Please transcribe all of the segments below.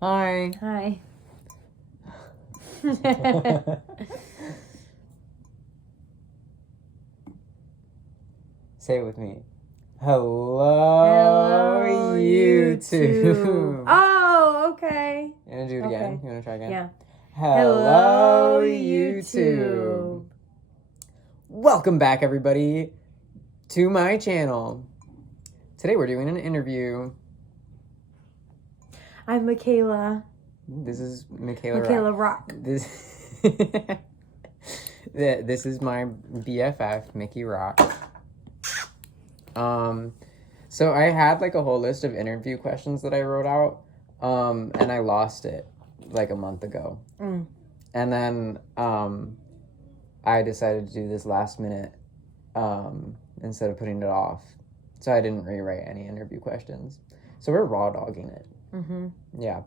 Hi. Hi. Say it with me. Hello, YouTube. Oh, okay. You want to do it again? Okay. You want to try again? Yeah. Hello, YouTube. Welcome back, everybody, to my channel. Today we're doing an interview. I'm Makailah. This is Makailah Rock. This is my BFF, Mickey Rock. So I had like a whole list of interview questions that I wrote out, and I lost it like a month ago. And then I decided to do this last minute instead of putting it off. So I didn't rewrite any interview questions. So we're raw dogging it. Yeah.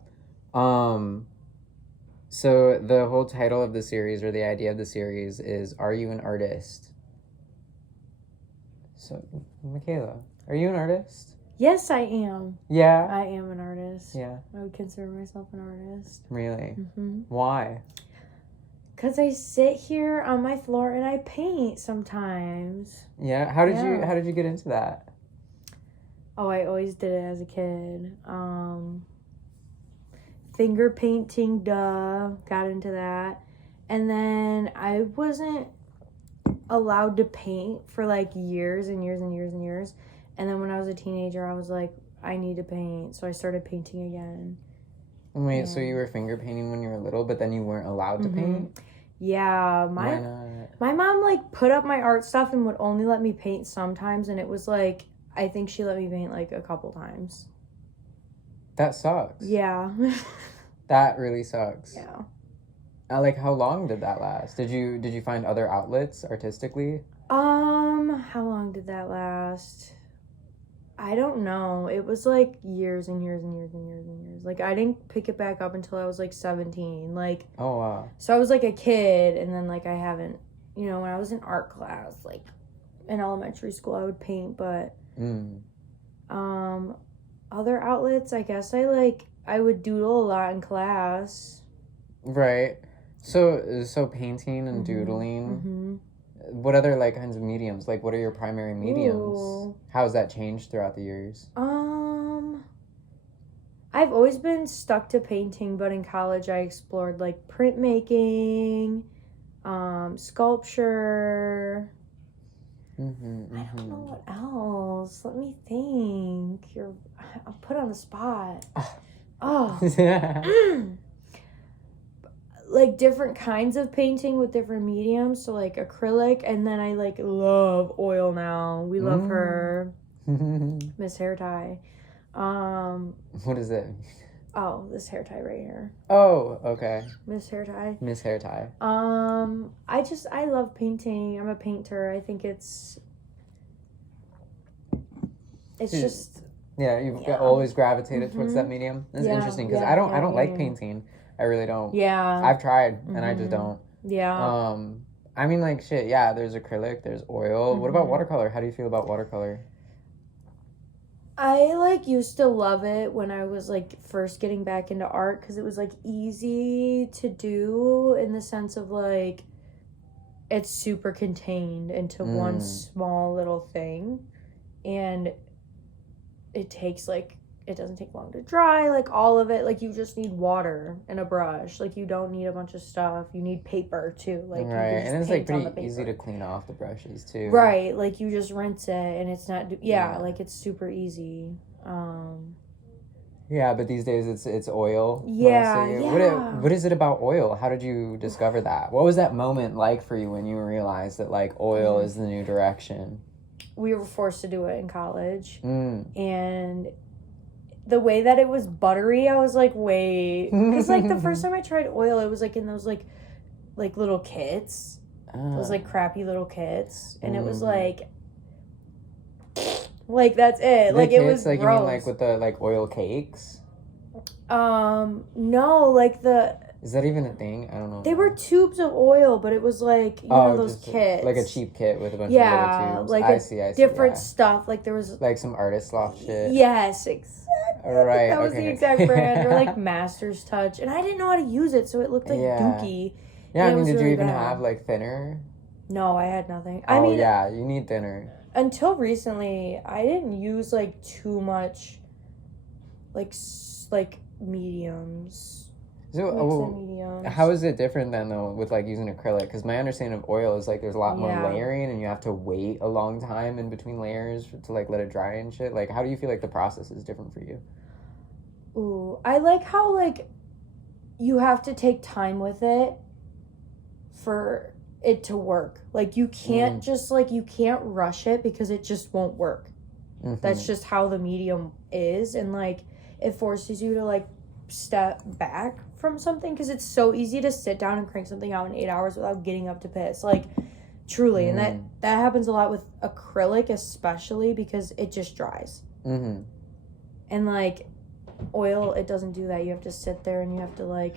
So the whole title of the series, or the idea of the series, is Are You an Artist? So, Makailah, are you an artist? Yes, I am. Yeah? I am an artist. Yeah. I would consider myself an artist. Really? Why? Because I sit here on my floor and I paint sometimes. Yeah? How did you get into that? Oh, I always did it as a kid. Finger painting, got into that. And then I wasn't allowed to paint for like years and years and years and years. And then when I was a teenager, I was like, I need to paint. So I started painting again. Wait, so you were finger painting when you were little, but then you weren't allowed to paint? Yeah. Why not? My mom like put up my art stuff and would only let me paint sometimes. And it was like, I think she let me paint like a couple times. That sucks. Yeah. That really sucks. Yeah. Like, how long did that last? Did you find other outlets artistically? How long did that last? I don't know. It was like years and years and years and years and years. Like, I didn't pick it back up until I was like 17. Like, oh wow. So I was like a kid, and then like I haven't, when I was in art class, like in elementary school, I would paint, but other outlets, I guess I would doodle a lot in class. Right. So painting and doodling. What other like kinds of mediums? Like, what are your primary mediums? Ooh. How has that changed throughout the years? I've always been stuck to painting, but in college I explored like printmaking, sculpture. I don't know what else. Let me think. I'll put on the spot. Like different kinds of painting with different mediums. So like acrylic, and then I like love oil now. We love her. Miss Hair Tie. What is it? Oh, this hair tie right here. Oh, okay. Miss Hair Tie. Miss Hair Tie. I love painting. I'm a painter. I think it's just. Yeah, you've always gravitated towards that medium. That's interesting because I don't like painting. I really don't. Yeah. I've tried and I just don't. Yeah. I mean, like, shit, yeah, there's acrylic, there's oil. What about watercolor? How do you feel about watercolor? I like used to love it when I was like first getting back into art because it was like easy to do in the sense of like it's super contained into one small little thing, and it doesn't take long to dry, like all of it. Like you just need water and a brush. Like you don't need a bunch of stuff. You need paper too. Like right, and it's like pretty easy to clean off the brushes too. Right, like you just rinse it and it's not. Like it's super easy. Yeah, but these days it's oil. Yeah, mostly. yeah. What is it about oil? How did you discover that? What was that moment like for you when you realized that like oil is the new direction? We were forced to do it in college, and the way that it was buttery, I was like, wait, because like the first time I tried oil, it was like in those like little kits, those like crappy little kits, and it was like that's it. Like it was like gross. You mean like with the like oil cakes? No, like the. Is that even a thing? I don't know. They were tubes of oil, but it was like those kits, like a cheap kit with a bunch of little tubes. Like I see, different stuff. Like there was like some artist loft shit. Yes, exactly. Right. That was okay. the exact brand. Or like Master's Touch. And I didn't know how to use it, so it looked like dookie. Yeah, And I mean, did you really even bad. have like thinner? No, I had nothing. I mean, yeah, you need thinner. Until recently, I didn't use like too much like mediums. So, Mediums. how is it different then though with like using acrylic? Because my understanding of oil is like there's a lot more layering and you have to wait a long time in between layers to like let it dry and shit. Like, how do you feel like the process is different for you? Ooh, I like how like you have to take time with it for it to work. Like you can't just like you can't rush it because it just won't work. Mm-hmm. That's just how the medium is, and like it forces you to like step back from something because it's so easy to sit down and crank something out in 8 hours without getting up to piss. Like truly, and that happens a lot with acrylic, especially because it just dries. Mm-hmm. And like oil, it doesn't do that. You have to sit there and you have to like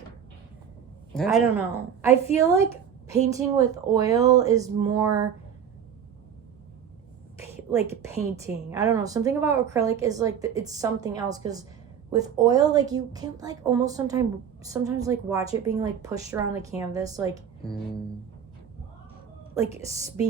I don't know. I feel like painting with oil is more like painting. I don't know. Something about acrylic is like it's something else because with oil, like you can like almost sometimes like watch it being like pushed around the canvas, like being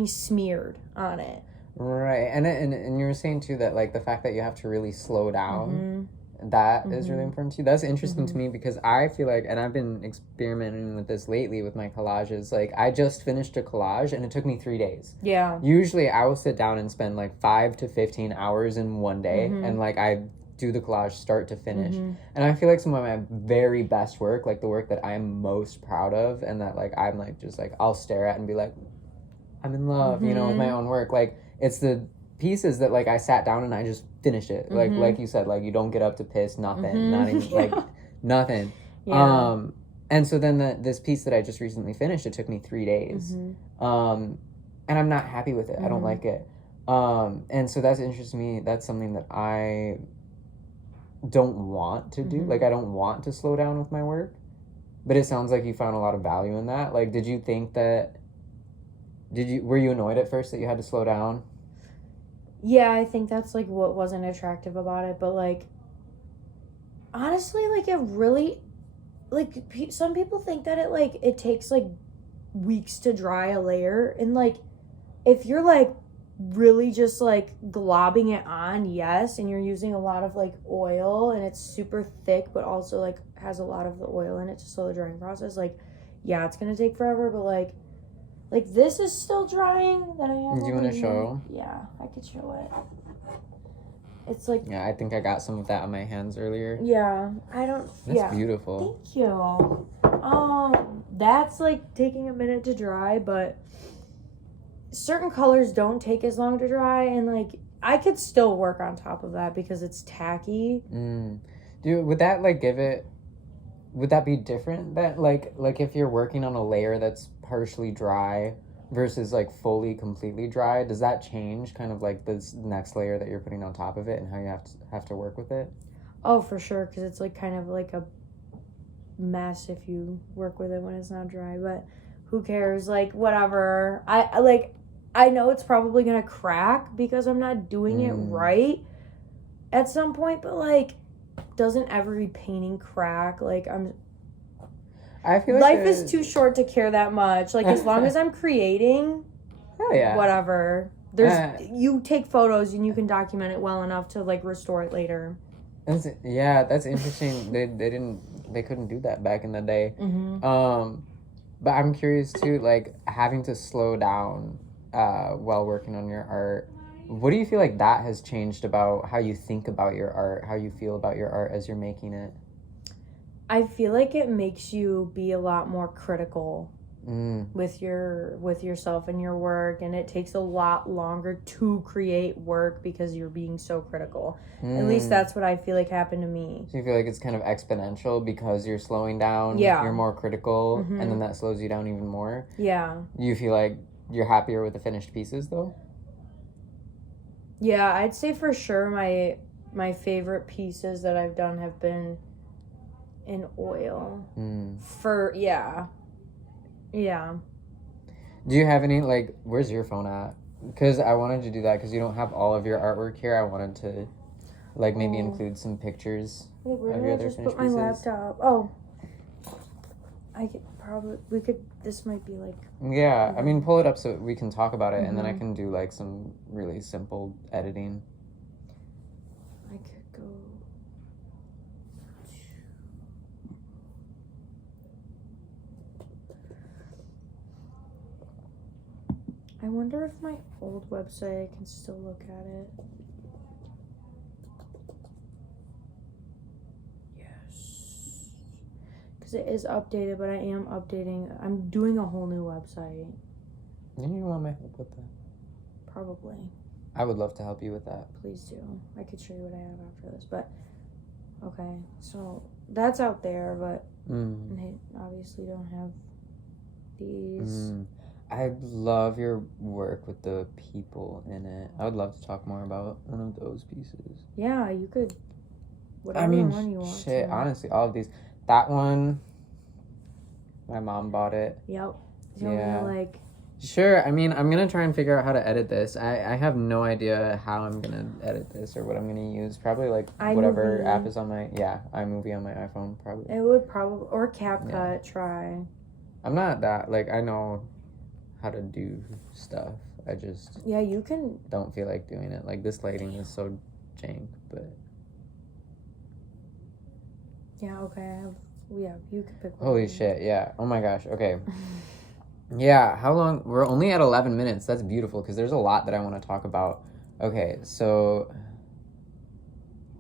smeared on it. Right, and you were saying too that like the fact that you have to really slow down, that is really important to you. That's interesting to me because I feel like, and I've been experimenting with this lately with my collages. Like I just finished a collage and it took me 3 days. Yeah. Usually I will sit down and spend like 5 to 15 hours in one day, and like I do the collage start to finish. And I feel like some of my very best work, like the work that I'm most proud of, and that like I'm like just like I'll stare at and be like, I'm in love, you know, with my own work. Like it's the pieces that like I sat down and I just finished it. Like you said, like you don't get up to piss, nothing, not even like nothing. Yeah. And so then this piece that I just recently finished, it took me 3 days. And I'm not happy with it. I don't like it. And so that's interesting to me. That's something that I don't want to do. Like I don't want to slow down with my work. But it sounds like you found a lot of value in that. Like did you think that were you annoyed at first that you had to slow down? Yeah, I think that's like what wasn't attractive about it, but like honestly, like it really like some people think that it takes like weeks to dry a layer, and like if you're like really just like globbing it on, yes, and you're using a lot of like oil and it's super thick but also like has a lot of the oil in it to slow the drying process, like yeah, it's gonna take forever, but like this is still drying that I have. Do you want to show? Yeah, I could show it. It's like I think I got some of that on my hands earlier. Yeah, I don't. That's beautiful. Thank you. That's like taking a minute to dry, but certain colors don't take as long to dry, and like I could still work on top of that because it's tacky. Would that like give it? Would that be different? That like if you're working on a layer that's partially dry versus like fully completely dry, does that change kind of like this next layer that you're putting on top of it and how you have to work with it? Oh, for sure, because it's like kind of like a mess if you work with it when it's not dry, but who cares? Like whatever. I know it's probably gonna crack because I'm not doing it right at some point, but like doesn't every painting crack? Like I feel like life is too short to care that much. Like as long as I'm creating, whatever. You take photos and you can document it well enough to like restore it later. That's interesting. They couldn't do that back in the day. But I'm curious too, like having to slow down while working on your art. What do you feel like that has changed about how you think about your art, how you feel about your art as you're making it? I feel like it makes you be a lot more critical with yourself and your work, and it takes a lot longer to create work because you're being so critical. At least that's what I feel like happened to me. So you feel like it's kind of exponential because you're slowing down, yeah, you're more critical, and then that slows you down even more? Yeah. You feel like you're happier with the finished pieces though? Yeah, I'd say for sure my favorite pieces that I've done have been in oil. Yeah. Do you have any, like, where's your phone at? Because I wanted to do that because you don't have all of your artwork here. I wanted to Like maybe include some pictures Wait, where of did your I other just finished put my pieces. laptop? Oh. I could probably, we could, this might be like. Yeah, I mean, pull it up so we can talk about it, and then I Mhm. can do like some really simple editing. I could go. I wonder if my old website, I can still look at it. Yes. Because it is updated, but I am updating. I'm doing a whole new website. You want my help with that? Probably. I would love to help you with that. Please do. I could show you what I have after this, but okay. So that's out there, but I obviously don't have these. I love your work with the people in it. I would love to talk more about one of those pieces. Yeah, you could. Whatever I mean, one you want. shit. Honestly, all of these. That one, my mom bought it. Yep. Yeah. Like. Sure. I mean, I'm gonna try and figure out how to edit this. I have no idea how I'm gonna edit this or what I'm gonna use. Probably like whatever iMovie. app is on my iMovie on my iPhone. Probably. It would probably or CapCut. Try. I'm not that like I know how to do stuff. I just you can. Don't feel like doing it. Like this lighting is so jank, but Yeah. Okay. You can pick. Holy shit! Yeah. Oh my gosh. Okay. Yeah. How long? We're only at 11 minutes. That's beautiful because there's a lot that I want to talk about. Okay. So.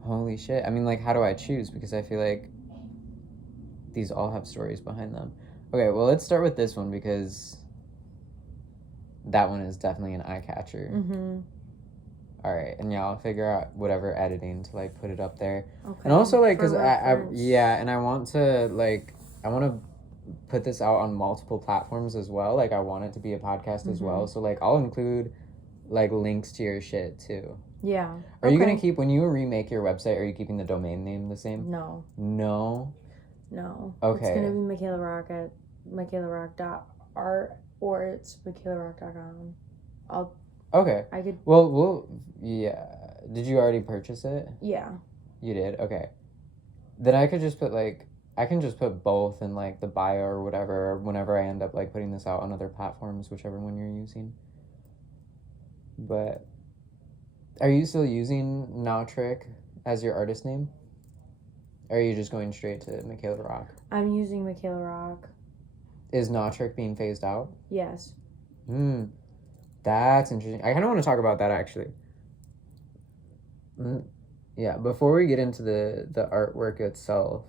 Holy shit! I mean, like, how do I choose? Because I feel like these all have stories behind them. Okay. Well, let's start with this one because that one is definitely an eye catcher. All right, and I'll figure out whatever editing to like put it up there. Okay. And also like because and I want to put this out on multiple platforms as well. Like I want it to be a podcast as well. So like I'll include like links to your shit too. Yeah. Are you gonna keep when you remake your website? Are you keeping the domain name the same? No. Okay. It's gonna be Makailah Rock at makailarock.art or it's makailarock.com. Okay. I could. Well, yeah. Did you already purchase it? Yeah. You did? Okay. Then I can just put both in like the bio or whatever whenever I end up like putting this out on other platforms, whichever one you're using. But are you still using Nautric as your artist name? Or are you just going straight to Makailah Rock? I'm using Makailah Rock. Is Nautric being phased out? Yes. That's interesting. I kind of want to talk about that actually. Yeah, before we get into the artwork itself,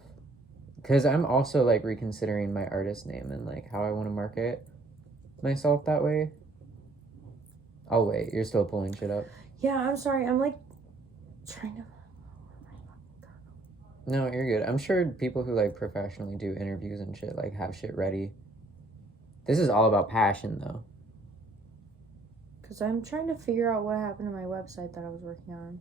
because I'm also like reconsidering my artist name and like how I want to market myself that way. Oh wait, you're still pulling shit up. Yeah, I'm sorry. I'm like trying to. No, you're good. I'm sure people who like professionally do interviews and shit like have shit ready. This is all about passion though. Because I'm trying to figure out what happened to my website that I was working on.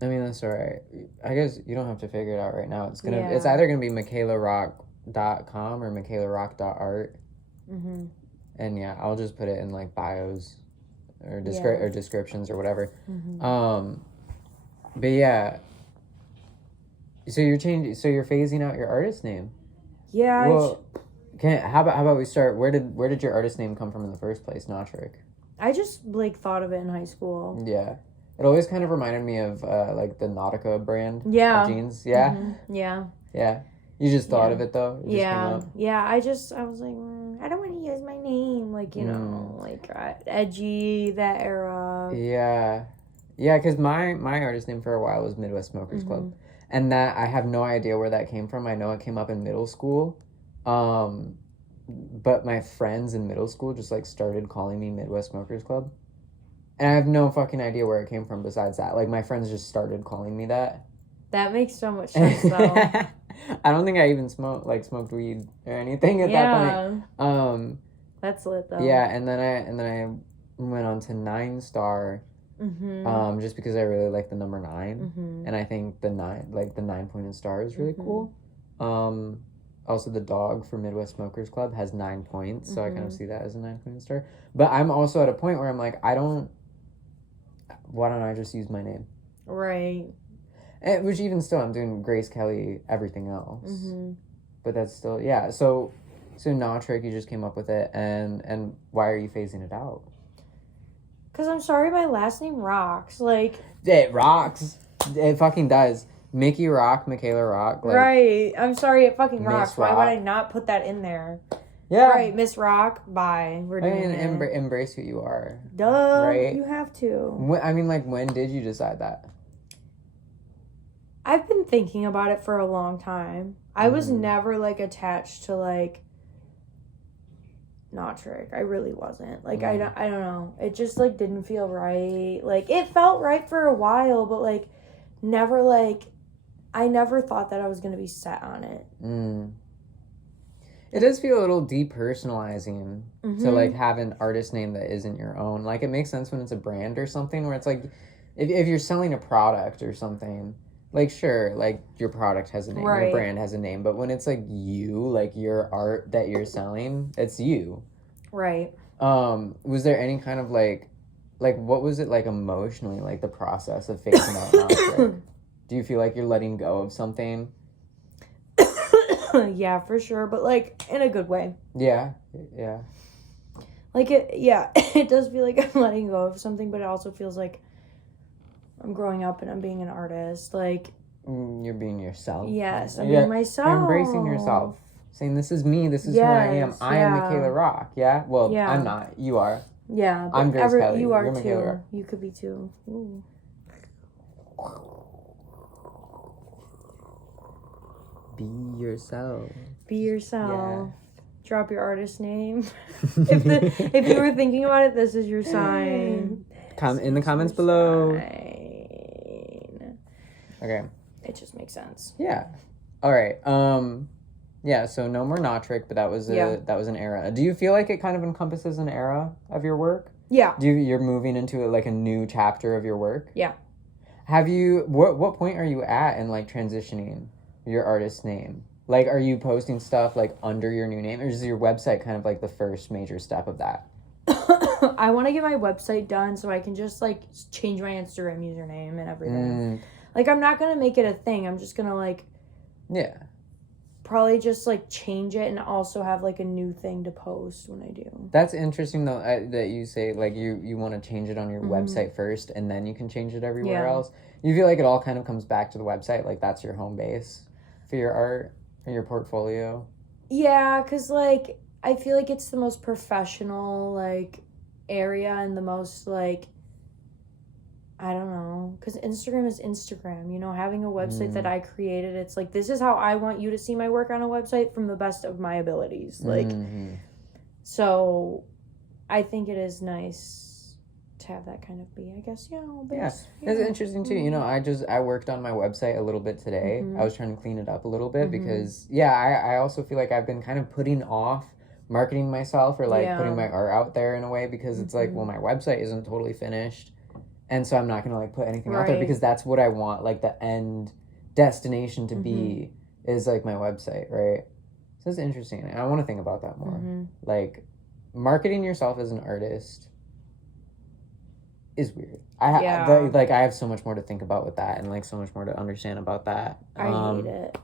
I mean, that's all right. I guess you don't have to figure it out right now. It's either gonna be makailarock.com or makailarock.art. And yeah, I'll just put it in like bios or or descriptions or whatever. But yeah. So you're phasing out your artist name. Yeah. Well, how about we start? Where did your artist name come from in the first place, Nautric? I just like thought of it in high school. Yeah. It always kind of reminded me of like the Nautica brand of jeans. Yeah. Yeah. Yeah. You just thought of it though? It Yeah. Yeah. I was like, I don't want to use my name. Like, you know, like edgy, that era. Yeah. Yeah, because my artist name for a while was Midwest Smokers Club. And that, I have no idea where that came from. I know it came up in middle school. But my friends in middle school just like started calling me Midwest Smokers Club. And I have no fucking idea where it came from besides that. Like my friends just started calling me that. That makes so much sense though. I don't think I even smoked weed or anything at that point. That's lit though. Yeah, and then I went on to 9 Star. Just because I really like the number 9. And I think the 9 pointed star is really cool. also the dog for Midwest Smokers Club has 9 points, so I kind of see that as a 9-point star. But I'm also at a point where I'm like, why don't I just use my name? Right. And, which even still, I'm doing Grace Kelly, everything else. But that's still, yeah. So Not Trick, you just came up with it, and why are you phasing it out? Because I'm sorry, my last name rocks. Like, it rocks. It fucking does. Mickey Rock, Makailah Rock. Like, right. I'm sorry, it fucking rocks. Miss Why Rock. would I not put that in there? Yeah. Right, Miss Rock, bye. We're doing it. Embrace who you are. Duh. Right? You have to. When did you decide that? I've been thinking about it for a long time. I was never, like, attached to, like, Not Trick. I really wasn't. Like, I don't know. It just, like, didn't feel right. Like, it felt right for a while, but, like, never, like, I never thought that I was going to be set on it. It does feel a little depersonalizing to, like, have an artist name that isn't your own. Like, it makes sense when it's a brand or something, where it's, like, if you're selling a product or something, like, sure, like, your product has a name, your brand has a name, but when it's, like, you, like, your art that you're selling, it's you. Right. Was there any kind of, like, what was it, like, emotionally, like, the process of phasing out Not Trick? Do you feel like you're letting go of something? Yeah, for sure, but, like, in a good way. Yeah. Like, it does feel like I'm letting go of something, but it also feels like I'm growing up and I'm being an artist. Like, you're being yourself. Yes, I'm being myself. You're embracing yourself. Saying, this is me, this is who I am. I am Makailah Rock, yeah? Well, I'm not. You are. Yeah, but I'm Grace Kelly. You are You're too. Makailah Rock. You could be too. Ooh. Be yourself. Be yourself. Yeah. Drop your artist name. if you were thinking about it, this is your sign. In the comments below. Sign. Okay. It just makes sense. Yeah. All right. Yeah. So no more Not Trick, but that was an era. Do you feel like it kind of encompasses an era of your work? Yeah. You're moving into like a new chapter of your work? Yeah. Have you? What point are you at in like transitioning your artist name? Like, are you posting stuff like under your new name, or is your website kind of like the first major step of that? I want to get my website done so I can just like change my Instagram username and everything. Like, I'm not gonna make it a thing. I'm just gonna like, probably just like change it and also have like a new thing to post when I do. That's interesting though, that you say like you want to change it on your website first and then you can change it everywhere else. You feel like it all kind of comes back to the website, like that's your home base for your art or your portfolio? Yeah, because like I feel like it's the most professional like area and the most like, I don't know, because Instagram is Instagram, you know, having a website that I created, it's like, this is how I want you to see my work on a website from the best of my abilities. Like, so I think it is nice to have that kind of be, I guess, it's interesting too. You know, I worked on my website a little bit today. I was trying to clean it up a little bit because, I also feel like I've been kind of putting off marketing myself or like putting my art out there in a way because it's like, well, my website isn't totally finished. And so I'm not going to, like, put anything out there because that's what I want, like, the end destination to be is, like, my website, right? So it's interesting. And I want to think about that more. Like, marketing yourself as an artist is weird. I have so much more to think about with that and, like, so much more to understand about that. I hate it.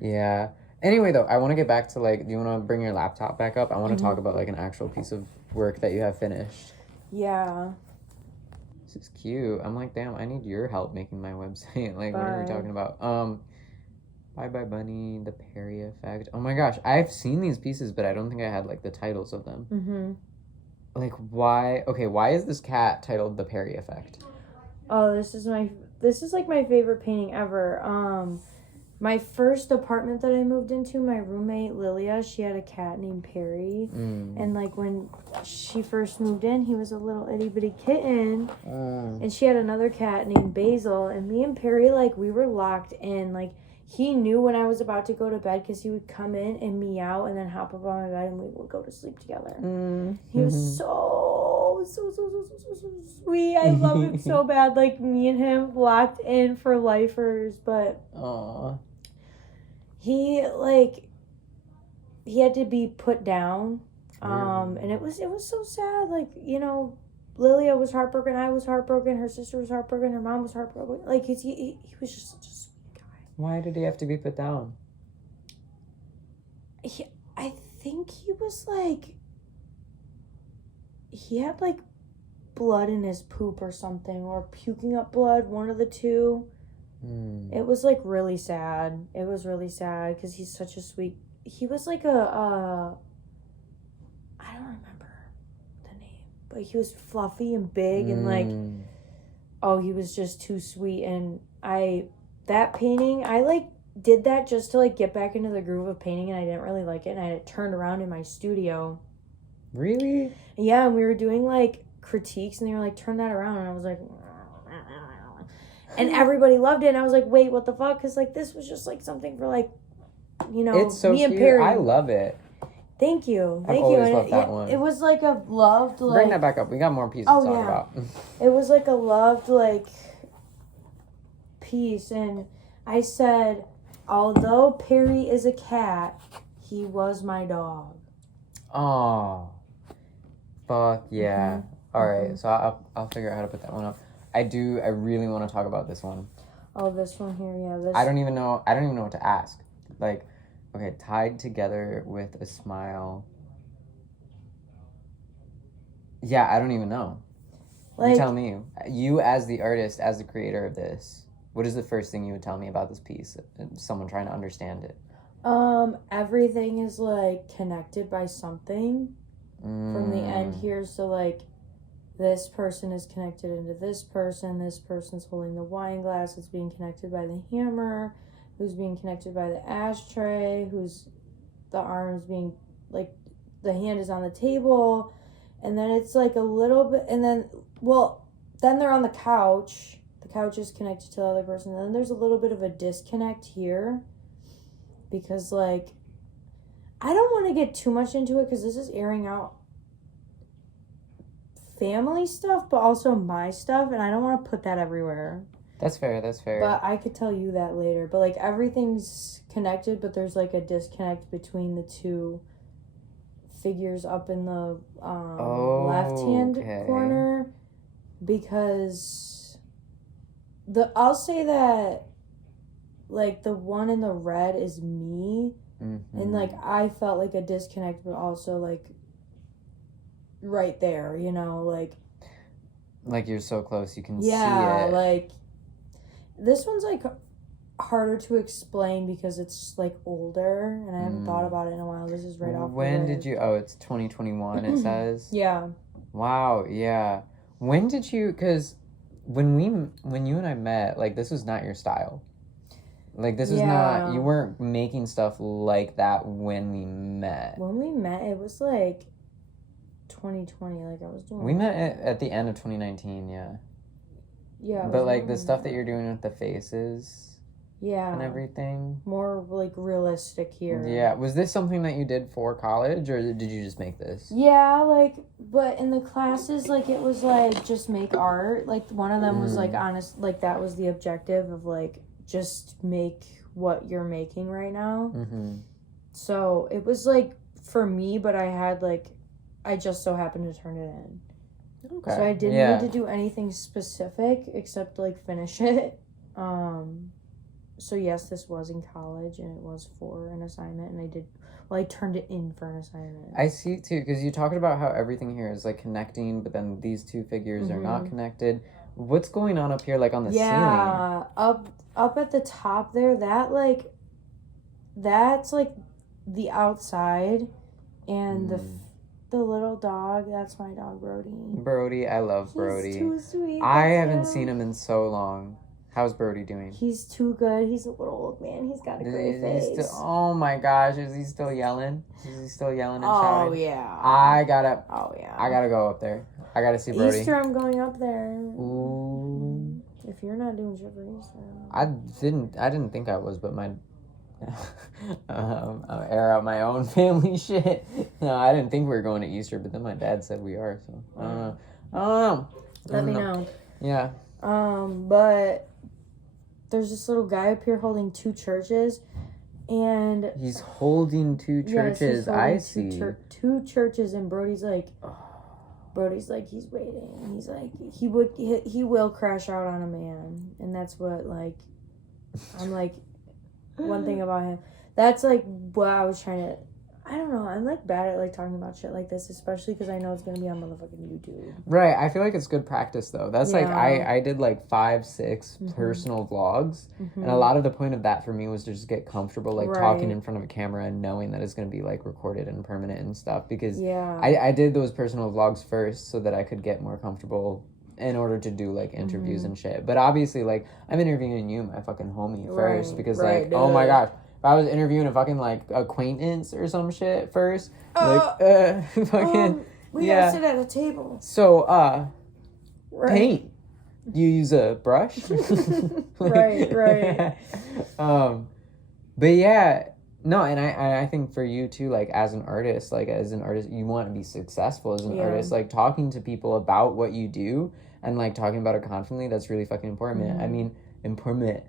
Yeah. Anyway, though, I want to get back to, like, do you want to bring your laptop back up? I want to talk about, like, an actual piece of work that you have finished. Yeah. This is cute. I'm like, damn, I need your help making my website. Like, what are we talking about? Bye Bye Bunny, The Perry Effect. Oh my gosh, I've seen these pieces, but I don't think I had, like, the titles of them. Like, why is this cat titled The Perry Effect? Oh, this is like my favorite painting ever. My first apartment that I moved into, my roommate Lilia, she had a cat named Perry, and like when she first moved in, he was a little itty bitty kitten, and she had another cat named Basil, and me and Perry, like, we were locked in. Like, he knew when I was about to go to bed because he would come in and meow and then hop up on my bed and we would go to sleep together. He was so sweet. I love it so bad. Like, me and him locked in for lifers, but he, like, he had to be put down. Really? And it was so sad. Like, you know, Lilia was heartbroken. I was heartbroken. Her sister was heartbroken. Her mom was heartbroken. Like, he was just such a sweet guy. Why did he have to be put down? I think he was like, he had like blood in his poop or something, or puking up blood, one of the two. It was like really sad. It was really sad because he's such a sweet. He was like I don't remember the name, but he was fluffy and big and like, oh, he was just too sweet. And that painting, I like did that just to like get back into the groove of painting, and I didn't really like it, and I had it turned around in my studio. Really? Yeah, and we were doing like critiques, and they were like, turn that around, and I was like, and everybody loved it, and I was like, wait, what the fuck? Because like this was just like something for like, you know, it's so me cute. and Perry. I love it. Thank you. I've always loved that one. It was like a loved like. Bring that back up. We got more pieces to talk about. It was like a loved like piece, and I said, although Perry is a cat, he was my dog. Oh, fuck yeah! All right, so I'll figure out how to put that one up. I really want to talk about this one. Oh, this one here, yeah. This. I don't even know what to ask. Like, okay, tied together with a smile. Yeah, I don't even know. Like, you tell me. You as the artist, as the creator of this, what is the first thing you would tell me about this piece? Someone trying to understand it. Everything is like connected by something from the end here. So like, this person is connected into this person's holding the wine glass, it's being connected by the hammer, who's being connected by the ashtray, who's the arms being like, the hand is on the table, and then it's like a little bit, and then then they're on the couch is connected to the other person, and then there's a little bit of a disconnect here, because like, I don't want to get too much into it because this is airing out family stuff, but also my stuff, and I don't want to put that everywhere. That's fair. But I could tell you that later. But like, everything's connected, but there's like a disconnect between the two figures up in the left-hand corner, because I'll say that like the one in the red is me, and like I felt like a disconnect, but also like right there, you know, like you're so close you can see it. Yeah, like this one's like harder to explain because it's like older, and I haven't thought about it in a while. This is right off. When did you? Oh, it's 2021. It says. Yeah. Wow. Yeah. When did you? Because when you and I met, like, this was not your style. Like, this was not. You weren't making stuff like that when we met. When we met, it was like 2020. Like, I was doing. We met at the end of 2019. Yeah. Yeah. But like the stuff that you're doing with the faces. Yeah. And everything. More like realistic here. Yeah. Was this something that you did for college, or did you just make this? Yeah, like, but in the classes, like, it was like, just make art. Like, one of them was like, honest, like, that was the objective of like, just make what you're making right now. So it was like for me, but I had like, I just so happened to turn it in. Okay. So I didn't need to do anything specific except like finish it. So yes, this was in college, and it was for an assignment, and I turned it in for an assignment. I see too, because you talked about how everything here is like connecting, but then these two figures are not connected. What's going on up here, like on the ceiling? Yeah, up at the top there, that's like the outside, and the little dog, that's my dog, Brody. Brody, I love Brody. He's too sweet. I haven't seen him in so long. How's Brody doing? He's too good. He's a little old man. He's got a great face. Oh my gosh, is he still yelling? Is he still yelling and shouting? Oh yeah. I gotta go up there. I gotta see Brody. Easter, I'm going up there. Ooh. If you're not doing shit for Easter. I didn't think I was, but my I'll air out my own family shit. No, I didn't think we were going to Easter, but then my dad said we are, so I don't know. Let me know. Yeah. But there's this little guy up here holding two churches, And he's holding two churches. I see. Two churches, and Brody's like, he's waiting. He's like, he will crash out on a man, and that's what, like, I'm like, one thing about him. That's like what I was trying to. I don't know. I'm like bad at like talking about shit like this, especially because I know it's gonna be on motherfucking YouTube. Right. I feel like it's good practice though. That's like I did like 5-6 personal vlogs, and a lot of the point of that for me was to just get comfortable like talking in front of a camera and knowing that it's gonna be like recorded and permanent and stuff. Because I did those personal vlogs first so that I could get more comfortable in order to do like interviews and shit. But obviously, like, I'm interviewing you, my fucking homie, first because like, oh my gosh. If I was interviewing a fucking, like, acquaintance or some shit first, fucking, we gotta sit at a table. So, paint. You use a brush? Right. But yeah, no, and I think for you too, like, as an artist, you want to be successful as an artist, like, talking to people about what you do and, like, talking about it confidently, that's really fucking important. I mean, important.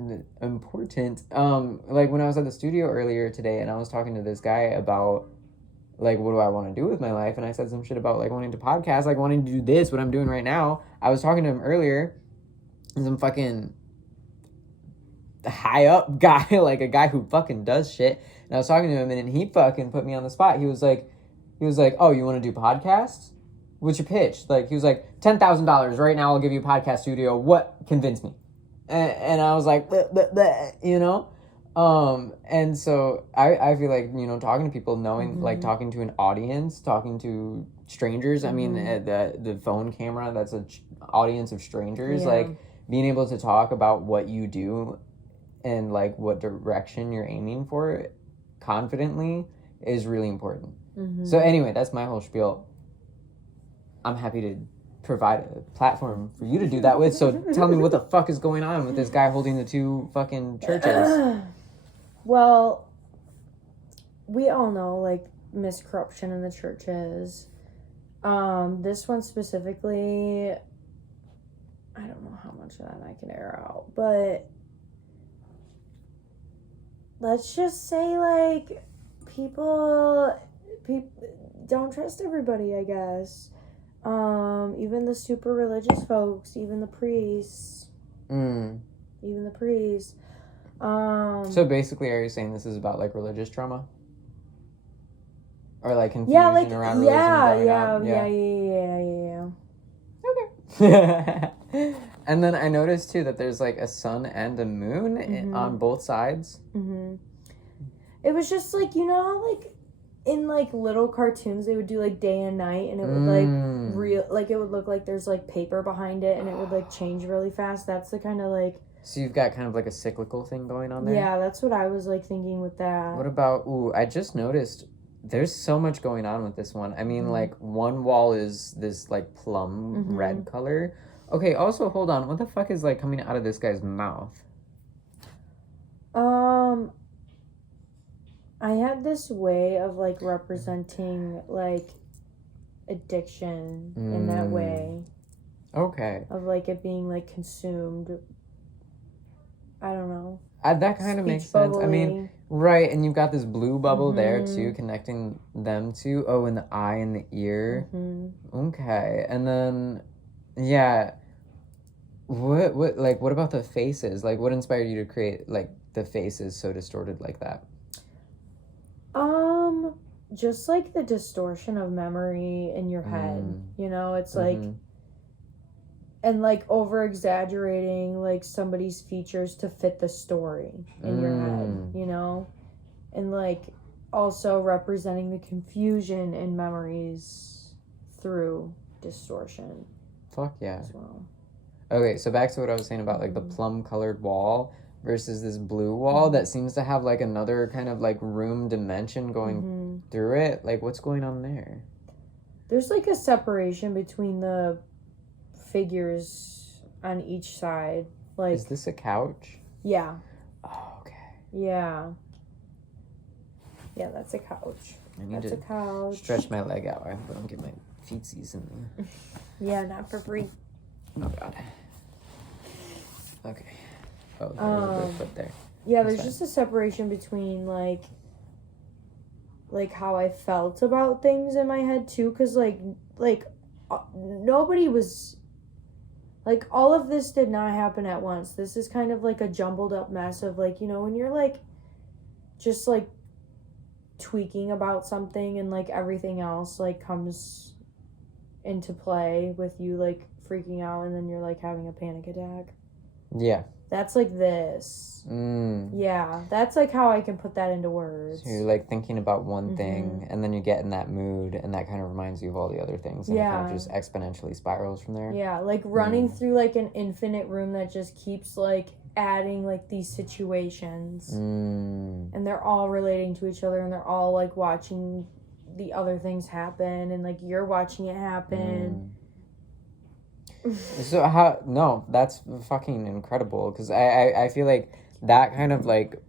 Like, when I was at the studio earlier today and I was talking to this guy about, like, what do I want to do with my life, and I said some shit about, like, wanting to podcast, like, wanting to do this, what I'm doing right now. I was talking to him earlier, some fucking high up guy, like a guy who fucking does shit, and I was talking to him, and he fucking put me on the spot. He was like, oh, you want to do podcasts? What's your pitch? Like, he was like, $10,000 right now, I'll give you a podcast studio. What convinced me? And I was like, bleh, bleh, bleh, you know? And so I feel like, you know, talking to people, knowing, like, talking to an audience, talking to strangers, I mean, the phone camera, that's an audience of strangers, like, being able to talk about what you do and, like, what direction you're aiming for confidently is really important. So anyway, that's my whole spiel. I'm happy to provide a platform for you to do that with, so tell me what the fuck is going on with this guy holding the two fucking churches. Well, we all know, like, miscorruption in the churches. This one specifically, I don't know how much of that I can air out, but let's just say, like, people don't trust everybody, I guess. Even the super religious folks, even the priests. So basically, are you saying this is about, like, religious trauma? Or, like, confusion around religion? Yeah. Okay. And then I noticed, too, that there's, like, a sun and a moon on both sides. It was just, like, you know how, like, in, like, little cartoons, they would do, like, day and night, and it would, like, it would look like there's, like, paper behind it, and it would, like, change really fast. That's the kind of, like... So you've got kind of, like, a cyclical thing going on there? Yeah, that's what I was, like, thinking with that. What about... Ooh, I just noticed there's so much going on with this one. I mean, like, one wall is this, like, plum red color. Okay, also, hold on. What the fuck is, like, coming out of this guy's mouth? I had this way of, like, representing, like, addiction in that way. Okay. Of, like, it being, like, consumed. I don't know. That kind of makes sense. I mean, right, and you've got this blue bubble there, too, connecting them two. Oh, and the eye and the ear. Okay. And then, yeah. What about the faces? Like, what inspired you to create, like, the faces so distorted like that? Just, like, the distortion of memory in your head, you know, it's, like, and, like, over-exaggerating, like, somebody's features to fit the story in your head, you know, and, like, also representing the confusion in memories through distortion. Fuck yeah. As well. Okay, so back to what I was saying about, like, the plum-colored wall versus this blue wall that seems to have, like, another kind of, like, room dimension going through it. Like, what's going on there? There's, like, a separation between the figures on each side. Like, is this a couch? Yeah. Oh, okay. Yeah. Yeah, that's a couch. I need to stretch my leg out. I don't get my feetsies in there. Yeah, not for free. Oh, God. Okay. Oh, there's a foot there. Yeah, there's just a separation between, like how I felt about things in my head, too, because, nobody was, like, all of this did not happen at once. This is kind of, like, a jumbled up mess of, like, you know, when you're, like, just, like, tweaking about something and, like, everything else, like, comes into play with you, like, freaking out, and then you're, like, having a panic attack. Yeah. That's, like, this. Yeah, that's, like, how I can put that into words. So you're, like, thinking about one thing, and then you get in that mood, and that kind of reminds you of all the other things, and it kind of just exponentially spirals from there. Yeah, like, running through, like, an infinite room that just keeps, like, adding, like, these situations. And they're all relating to each other, and they're all, like, watching the other things happen, and, like, you're watching it happen. So that's fucking incredible, because I feel like that kind of, like,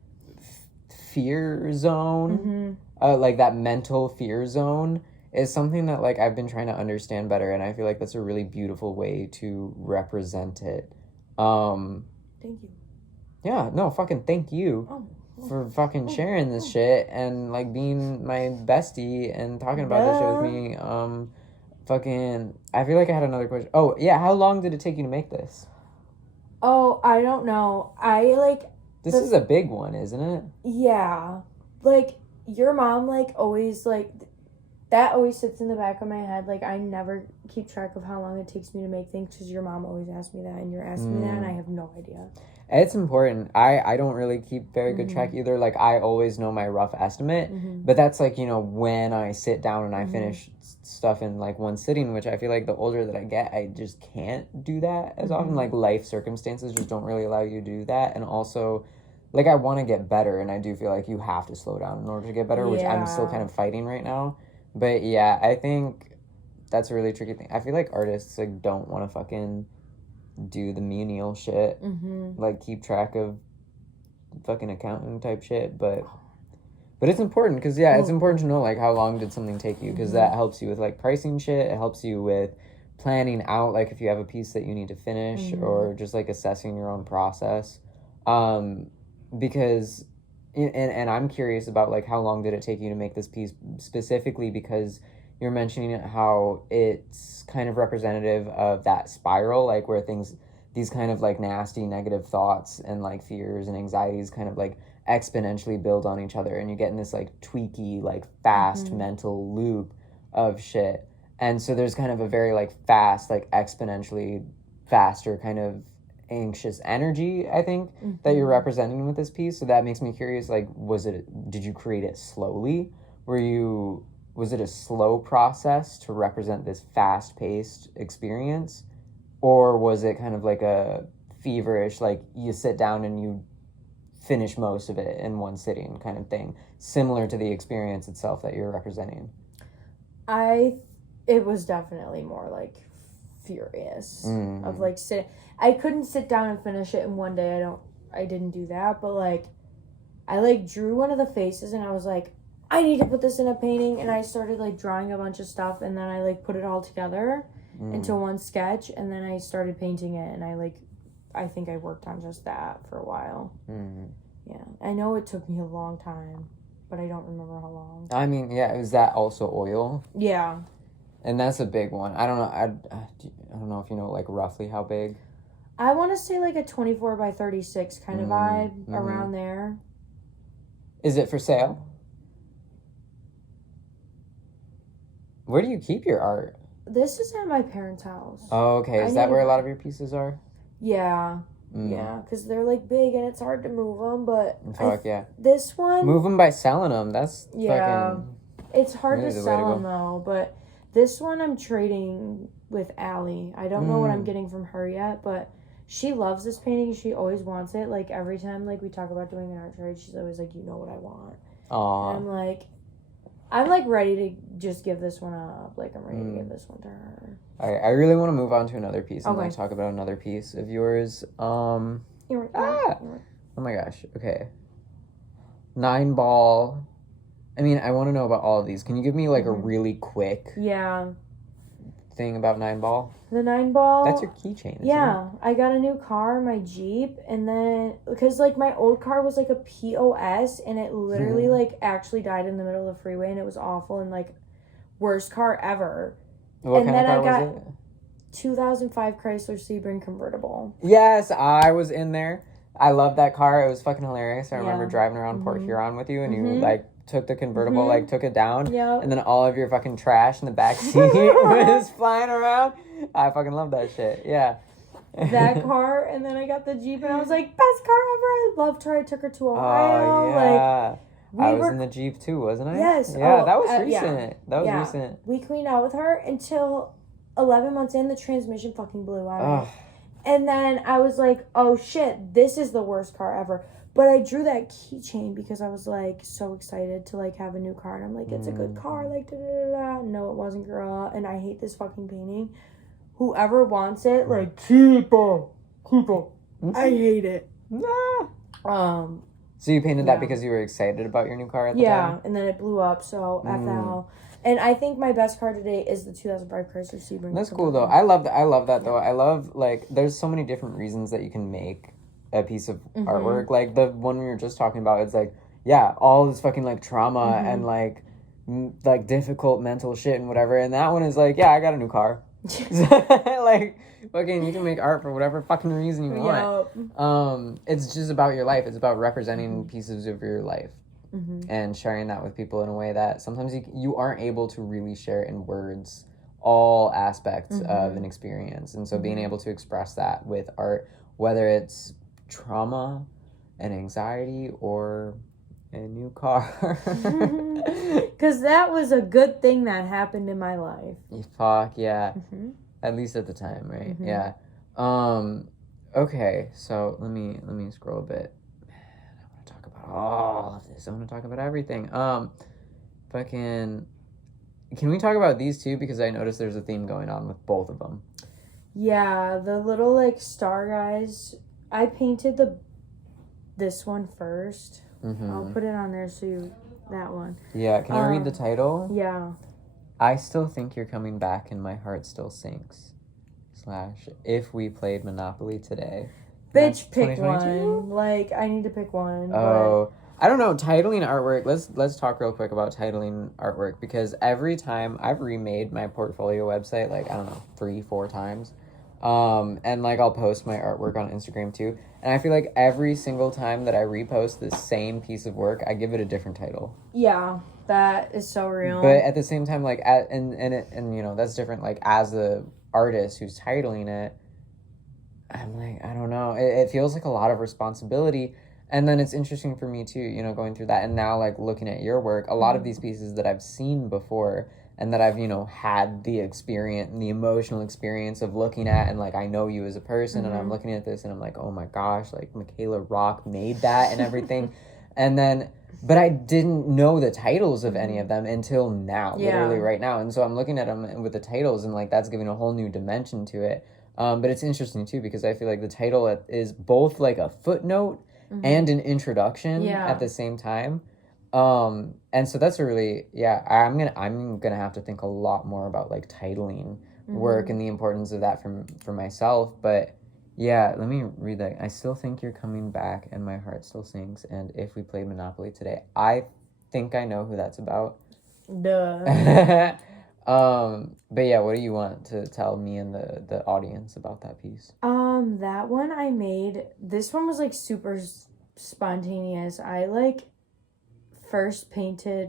fear zone, like, that mental fear zone is something that, like, I've been trying to understand better, and I feel like that's a really beautiful way to represent it. Thank you. Yeah, no, fucking thank you for fucking sharing this shit, and, like, being my bestie and talking about this shit with me. I feel like I had another question. Oh, yeah, how long did it take you to make this? Oh, I don't know. This is a big one, isn't it? Yeah. Like, your mom, like, always, like, that always sits in the back of my head. Like, I never keep track of how long it takes me to make things, because your mom always asks me that, and you're asking me that, and I have no idea. It's important. I don't really keep very good track either. Like, I always know my rough estimate, but that's, like, you know, when I sit down and I finish stuff in, like, one sitting, which I feel like the older that I get, I just can't do that as often. Like, life circumstances just don't really allow you to do that. And also, like, I want to get better, and I do feel like you have to slow down in order to get better, which I'm still kind of fighting right now. But yeah, I think that's a really tricky thing. I feel like artists, like, don't want to fucking do the menial shit, like, keep track of fucking accounting type shit, but it's important, because it's important to know, like, how long did something take you, because that helps you with, like, pricing shit. It helps you with planning out, like, if you have a piece that you need to finish, or just, like, assessing your own process, because and I'm curious about, like, how long did it take you to make this piece specifically, because you're mentioning how it's kind of representative of that spiral, like, where these kind of, like, nasty negative thoughts and, like, fears and anxieties kind of, like, exponentially build on each other, and you get in this, like, tweaky, like, fast mental loop of shit. And so there's kind of a very, like, fast, like, exponentially faster kind of anxious energy, I think, that you're representing with this piece. So that makes me curious, like, did you create it slowly? Was it a slow process to represent this fast-paced experience? Or was it kind of like a feverish, like, you sit down and you finish most of it in one sitting kind of thing, similar to the experience itself that you're representing? It was definitely more, like, furious of, like, I couldn't sit down and finish it in one day. I didn't do that, but, like, I, like, drew one of the faces, and I was like, I need to put this in a painting, and I started, like, drawing a bunch of stuff, and then I, like, put it all together into one sketch, and then I started painting it, and I think I worked on just that for a while. Yeah, I know it took me a long time, but I don't remember how long. I mean, yeah, is that also oil? Yeah. And that's a big one. I don't know. I don't know if you know, like, roughly how big. I want to say, like, a 24 by 36 kind of vibe, around there. Is it for sale? Where do you keep your art? This is at my parents' house. Oh, okay. Is that where a lot of your pieces are? Yeah. Yeah, because they're, like, big, and it's hard to move them, but... Yeah. This one... Move them by selling them. That's fucking... It's hard really to sell them, though, but this one I'm trading with Allie. I don't know what I'm getting from her yet, but she loves this painting. She always wants it. Like, every time, like, we talk about doing an art trade, she's always like, you know what I want. Aww. And I'm like ready to just give this one up. Like, I'm ready to give this one to her. I really want to move on to another piece and like talk about another piece of yours. Oh my gosh. Okay. 9-ball. I mean, I want to know about all of these. Can you give me like a really quick thing about 9-ball? The 9-ball. That's your keychain, yeah, I got a new car, my Jeep, and then because like my old car was like a POS, and it literally like actually died in the middle of the freeway, and it was awful, and like worst car ever. What kind of car was it? 2005 Chrysler Sebring convertible. Yes, I was in there. I loved that car. It was fucking hilarious. I remember driving around Port Huron with you, and you like took the convertible, like took it down, and then all of your fucking trash in the back seat was flying around. I fucking love that shit. Yeah. That car, and then I got the Jeep, and I was like, best car ever. I loved her. I took her to Ohio. Oh, yeah. Like, I was in the Jeep too, wasn't I? Yes. Yeah, that was recent. That was recent. We cleaned out with her until 11 months in, the transmission fucking blew on it. And then I was like, oh shit, this is the worst car ever. But I drew that keychain because I was like so excited to like have a new car. And I'm like, it's a good car. Like, da da da da. No, it wasn't, girl. And I hate this fucking painting. Whoever wants it, like, keep it. I hate it. So you painted that because you were excited about your new car at the time? Yeah, and then it blew up, so F that hell. And I think my best car today is the 2005 Chrysler Sebring. That's cool, though. I love that, though. I love, like, there's so many different reasons that you can make a piece of artwork. Like, the one we were just talking about, it's like, yeah, all this fucking, like, trauma and, like difficult mental shit and whatever. And that one is like, yeah, I got a new car. Like, fucking, you can make art for whatever fucking reason you want. It's just about your life. It's about representing pieces of your life and sharing that with people in a way that sometimes you aren't able to really share in words all aspects of an experience. And so being able to express that with art, whether it's trauma and anxiety or a new car. Because that was a good thing that happened in my life. Fuck yeah. At least at the time, right? Yeah. Okay, so let me scroll a bit. Man, I want to talk about all of this. I want to talk about everything. Fucking, can we talk about these two? Because I noticed there's a theme going on with both of them. Yeah, the little like star guys. I painted this one first. I'll put it on there so that one. Yeah, can I read the title? Yeah. I still think you're coming back and my heart still sinks. / if we played Monopoly today. Bitch, pick one. Like, I need to pick one. Oh, I don't know. Titling artwork. Let's talk real quick about titling artwork, because every time I've remade my portfolio website, like, I don't know, 3-4 times. And like I'll post my artwork on Instagram too. And I feel like every single time that I repost the same piece of work, I give it a different title. Yeah, that is so real. But at the same time, like, and you know, that's different. Like, as the artist who's titling it, I'm like, I don't know. It feels like a lot of responsibility. And then it's interesting for me too, you know, going through that and now like looking at your work, a lot of these pieces that I've seen before and that I've, you know, had the experience and the emotional experience of looking at, and like I know you as a person and I'm looking at this and I'm like, oh my gosh, like Makailah Rock made that and everything. And then, but I didn't know the titles of any of them until now, literally right now. And so I'm looking at them with the titles and like that's giving a whole new dimension to it. But it's interesting too, because I feel like the title is both like a footnote and an introduction at the same time. And so that's really, I'm gonna have to think a lot more about like titling work and the importance of that for myself. But yeah, let me read that. I still think you're coming back and my heart still sings, and if we played Monopoly today. I think I know who that's about. Duh. But yeah, what do you want to tell me and the audience about that piece? That one I made, this one was like super spontaneous. I like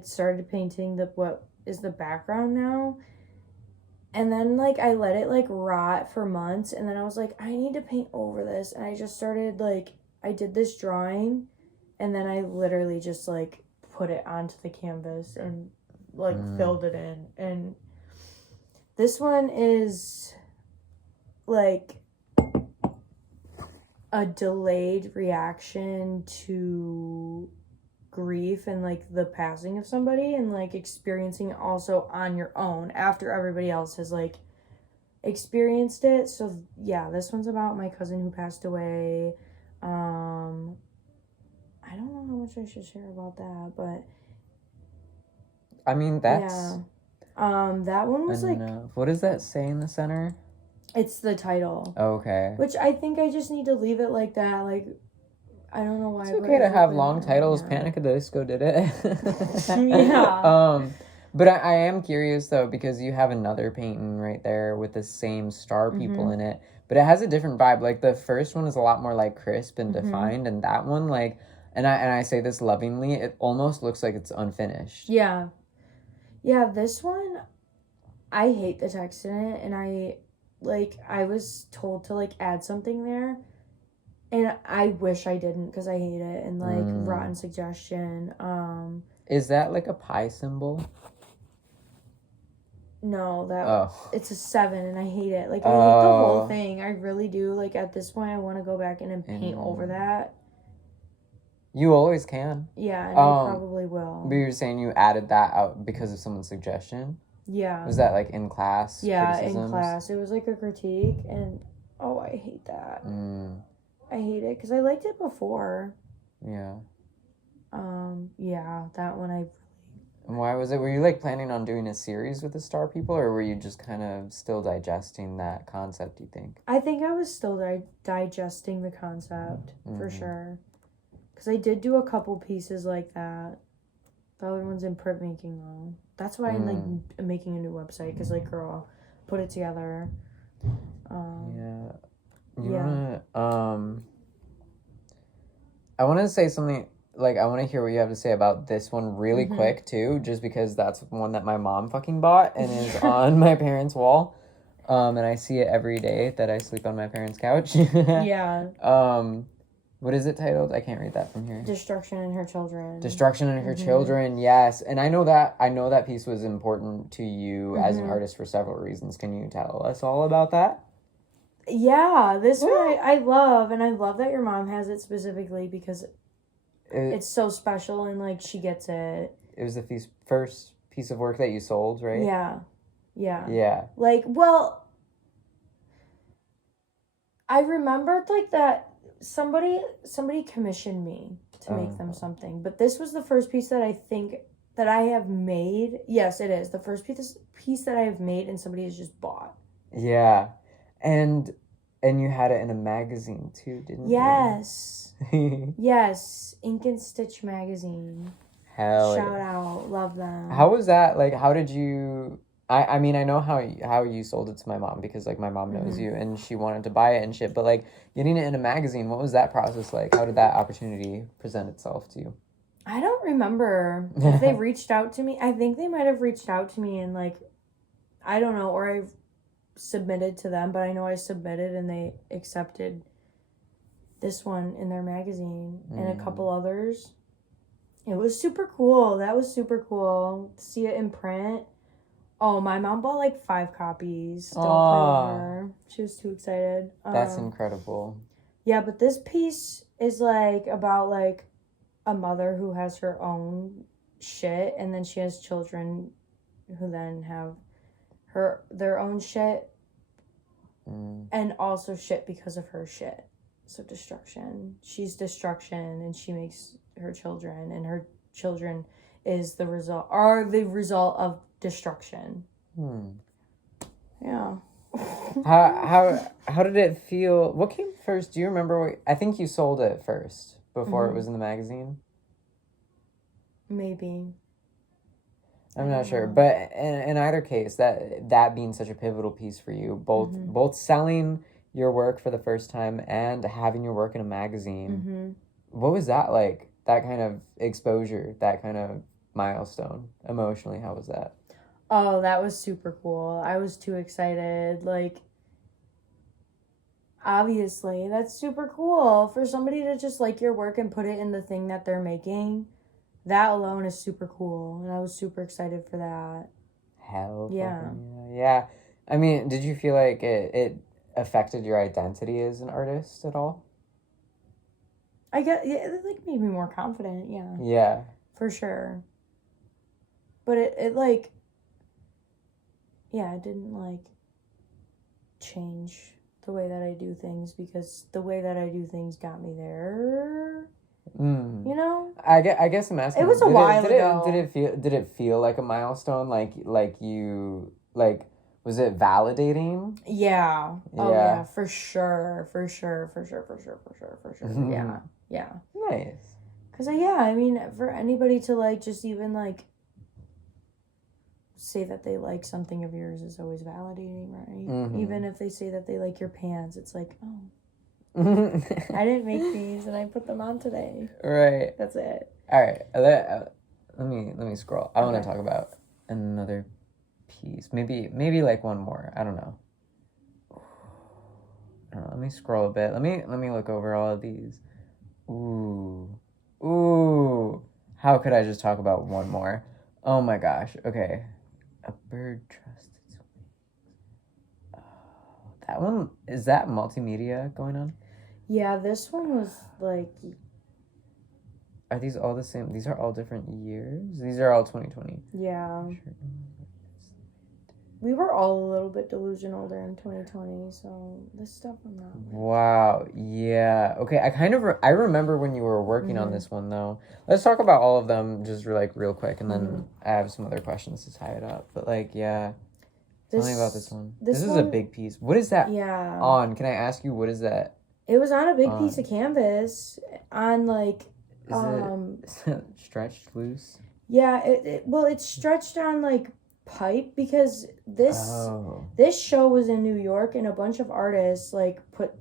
started painting what is the background now, and then like I let it like rot for months, and then I was like, I need to paint over this, and I just started like, I did this drawing, and then I literally just like put it onto the canvas and like filled it in. And this one is like a delayed reaction to grief and like the passing of somebody, and like experiencing also on your own after everybody else has like experienced it. So yeah, this one's about my cousin who passed away. I don't know how much I should share about that, but I mean, that's That one was like... What does that say in the center? It's the title. Okay. Which I think I just need to leave it like that. Like, I don't know why. It's okay to have long titles. Panic at the Disco did it. Yeah. But I am curious, though, because you have another painting right there with the same star people in it. But it has a different vibe. Like, the first one is a lot more, like, crisp and defined. And that one, like... And I say this lovingly, it almost looks like it's unfinished. Yeah. Yeah, this one, I hate the text in it. And I was told to, like, add something there. And I wish I didn't because I hate it. And, like, rotten suggestion. Is that, like, a pi symbol? No, it's a 7 and I hate it. Like, I hate the whole thing. I really do. Like, at this point, I want to go back in and paint over that. You always can. Yeah, and I probably will. But you're saying you added that out because of someone's suggestion? Yeah. Was that, like, in class? Yeah, in class. It was, like, a critique, and, I hate that. I hate it, because I liked it before. Yeah. Yeah, that one I... And why was it? Were you, like, planning on doing a series with the star people, or were you just kind of still digesting that concept, do you think? I think I was still digesting the concept, for sure. Because I did do a couple pieces like that. The other one's in printmaking, though. That's why I'm, like, making a new website. Because, like, girl, put it together. Yeah. I want to say something... Like, I want to hear what you have to say about this one really quick, too. Just because that's one that my mom fucking bought and is on my parents' wall. And I see it every day that I sleep on my parents' couch. Yeah. What is it titled? I can't read that from here. Destruction and Her Children. Destruction and Her Children, yes. And I know that piece was important to you as an artist for several reasons. Can you tell us all about that? Yeah, this one I love, and I love that your mom has it specifically because it's so special and, like, she gets it. It was the first piece of work that you sold, right? Yeah. Yeah. Yeah. Like, well, I remembered, like, that somebody commissioned me to make them something. But this was the first piece that I think that I have made. Yes, it is. The first piece that I have made and somebody has just bought. Yeah. And you had it in a magazine, too, didn't you? Yes. Yes, Ink and Stitch magazine. Hell Shout out, love them. How was that? Like, how did you... I mean, I know how you sold it to my mom because, like, my mom knows you and she wanted to buy it and shit. But, like, getting it in a magazine, what was that process like? How did that opportunity present itself to you? I don't remember if they reached out to me. I think they might have reached out to me and, like, I don't know, or I submitted to them. But I know I submitted and they accepted this one in their magazine and a couple others. It was super cool. That was super cool to see it in print. Oh, my mom bought like 5 copies. Don't play with her. She was too excited. That's incredible. Yeah, but this piece is like about like a mother who has her own shit, and then she has children who then have their own shit, and also shit because of her shit. So destruction. She's destruction, and she makes her children, and her children is the result of destruction. Yeah. How did it feel? What came first? Do you remember? I think you sold it first before it was in the magazine. Maybe. I'm not sure, but in either case, that being such a pivotal piece for you, both selling your work for the first time and having your work in a magazine. What was that like? That kind of exposure, that kind of milestone emotionally, how was that? Oh, that was super cool. I was too excited. Like, obviously, that's super cool for somebody to just like your work and put it in the thing that they're making. That alone is super cool, and I was super excited for that. Hell yeah. Yeah. I mean, did you feel like it affected your identity as an artist at all? I guess it like made me more confident. Yeah. Yeah. For sure. But it like, yeah, it didn't like change the way that I do things because the way that I do things got me there. You know? I guess I'm asking. It was a while ago. Did it feel like a milestone? Like was it validating? Yeah. Oh yeah, for sure. Yeah. Nice. Cause I mean, for anybody to like just even like say that they like something of yours is always validating, right? Even if they say that they like your pants, it's like, oh, I didn't make these and I put them on today. Right. That's it. All right. Let me scroll. I want to talk about another piece. Maybe like one more. I don't know. Let me scroll a bit. Let me look over all of these. Ooh. How could I just talk about one more? Oh my gosh. Okay. A bird trusts its wings. Oh, that one, is that multimedia going on? Yeah, this one was like... Are these all the same? These are all different years? These are all 2020. Yeah. We were all a little bit delusional during 2020, so this stuff I'm not... Wow, yeah. Okay, I remember when you were working on this one, though. Let's talk about all of them just real quick, and then I have some other questions to tie it up. But, like, yeah. Tell me about this one. This is a big piece. What is that on? Can I ask you, what is that? It was on a big piece of canvas on, like... Is it stretched loose? Yeah, it's stretched on, like, pipe, because this show was in New York, and a bunch of artists like put...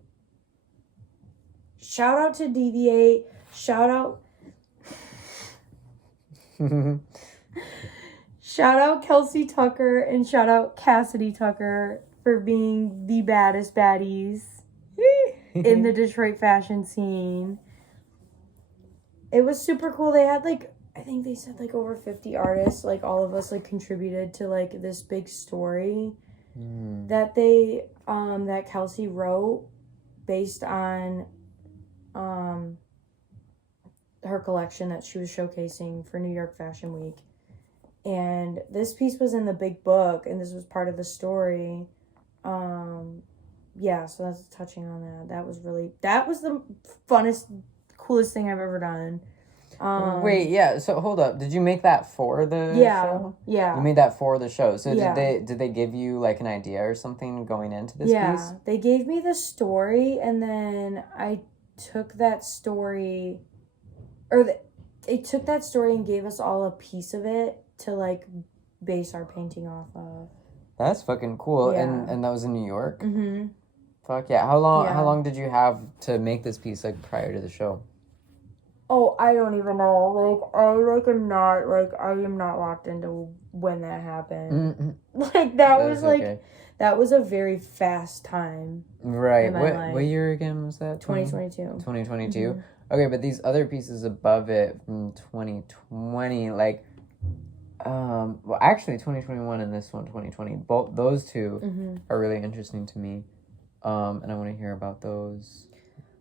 Shout out to Deviate, shout out Kelsey Tucker, and shout out Cassidy Tucker for being the baddest baddies in the Detroit fashion scene. It was super cool. They had like, I think they said like over 50 artists, like all of us like contributed to like this big story that they that Kelsey wrote based on her collection that she was showcasing for New York Fashion Week. And this piece was in the big book, and this was part of the story. Yeah, so that's touching on that. That was the funnest, coolest thing I've ever done. Wait, yeah. So hold up. Did you make that for the show? Yeah. You made that for the show. So did they give you like an idea or something going into this piece? Yeah, they gave me the story, and then I took that story, they took that story and gave us all a piece of it to like base our painting off of. That's fucking cool. Yeah. And that was in New York? Mm-hmm. Fuck yeah. How long did you have to make this piece like prior to the show? Oh, I don't even know. I am not locked into when that happened. Mm-hmm. Like that was a very fast time. Right. What year again was that? 2022. 2022. Mm-hmm. Okay, but these other pieces above it from 2020, like well actually 2021 and this one 2020. Both those two are really interesting to me. And I want to hear about those.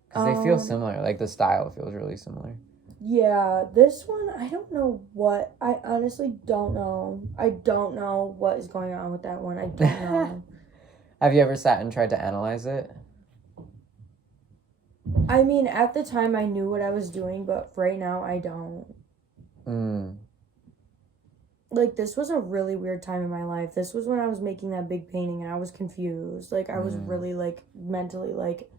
Because they feel similar. Like, the style feels really similar. Yeah, this one, I don't know what... I honestly don't know. I don't know what is going on with that one. I don't know. Have you ever sat and tried to analyze it? I mean, at the time, I knew what I was doing, but right now, I don't. Like, this was a really weird time in my life. This was when I was making that big painting, and I was confused. Like, I was really, like, mentally, like...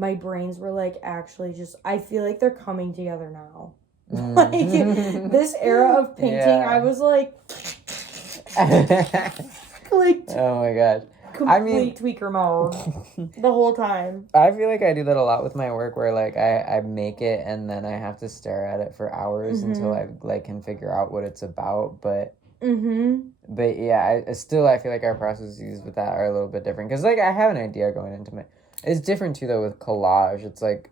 My brains were, like, actually just... I feel like they're coming together now. Like, this era of painting, I was, like... like... Oh, my God. Complete tweaker mode. The whole time. I feel like I do that a lot with my work, where, like, I make it, and then I have to stare at it for hours until I, like, can figure out what it's about, but... But, yeah, I feel like our processes with that are a little bit different. Because, like, I have an idea going into my... It's different, too, though, with collage. It's, like,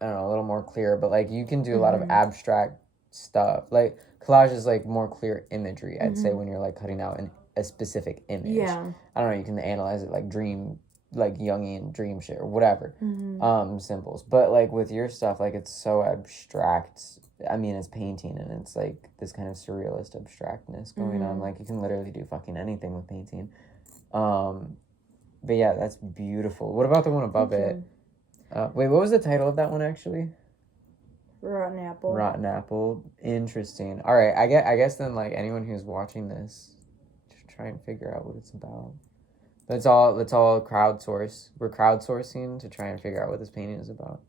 I don't know, a little more clear. But, like, you can do a lot of abstract stuff. Like, collage is, like, more clear imagery, I'd say, when you're, like, cutting out a specific image. Yeah. I don't know, you can analyze it, like, Jungian dream shit or whatever. Symbols. But, like, with your stuff, like, it's so abstract. I mean, it's painting, and it's, like, this kind of surrealist abstractness going on. Like, you can literally do fucking anything with painting. But yeah, that's beautiful. What about the one above it? Wait, what was the title of that one, actually? Rotten apple. Rotten apple. Interesting. All right. I guess then, like, anyone who's watching this, just try and figure out what it's about. Let's all crowdsource. We're crowdsourcing to try and figure out what this painting is about.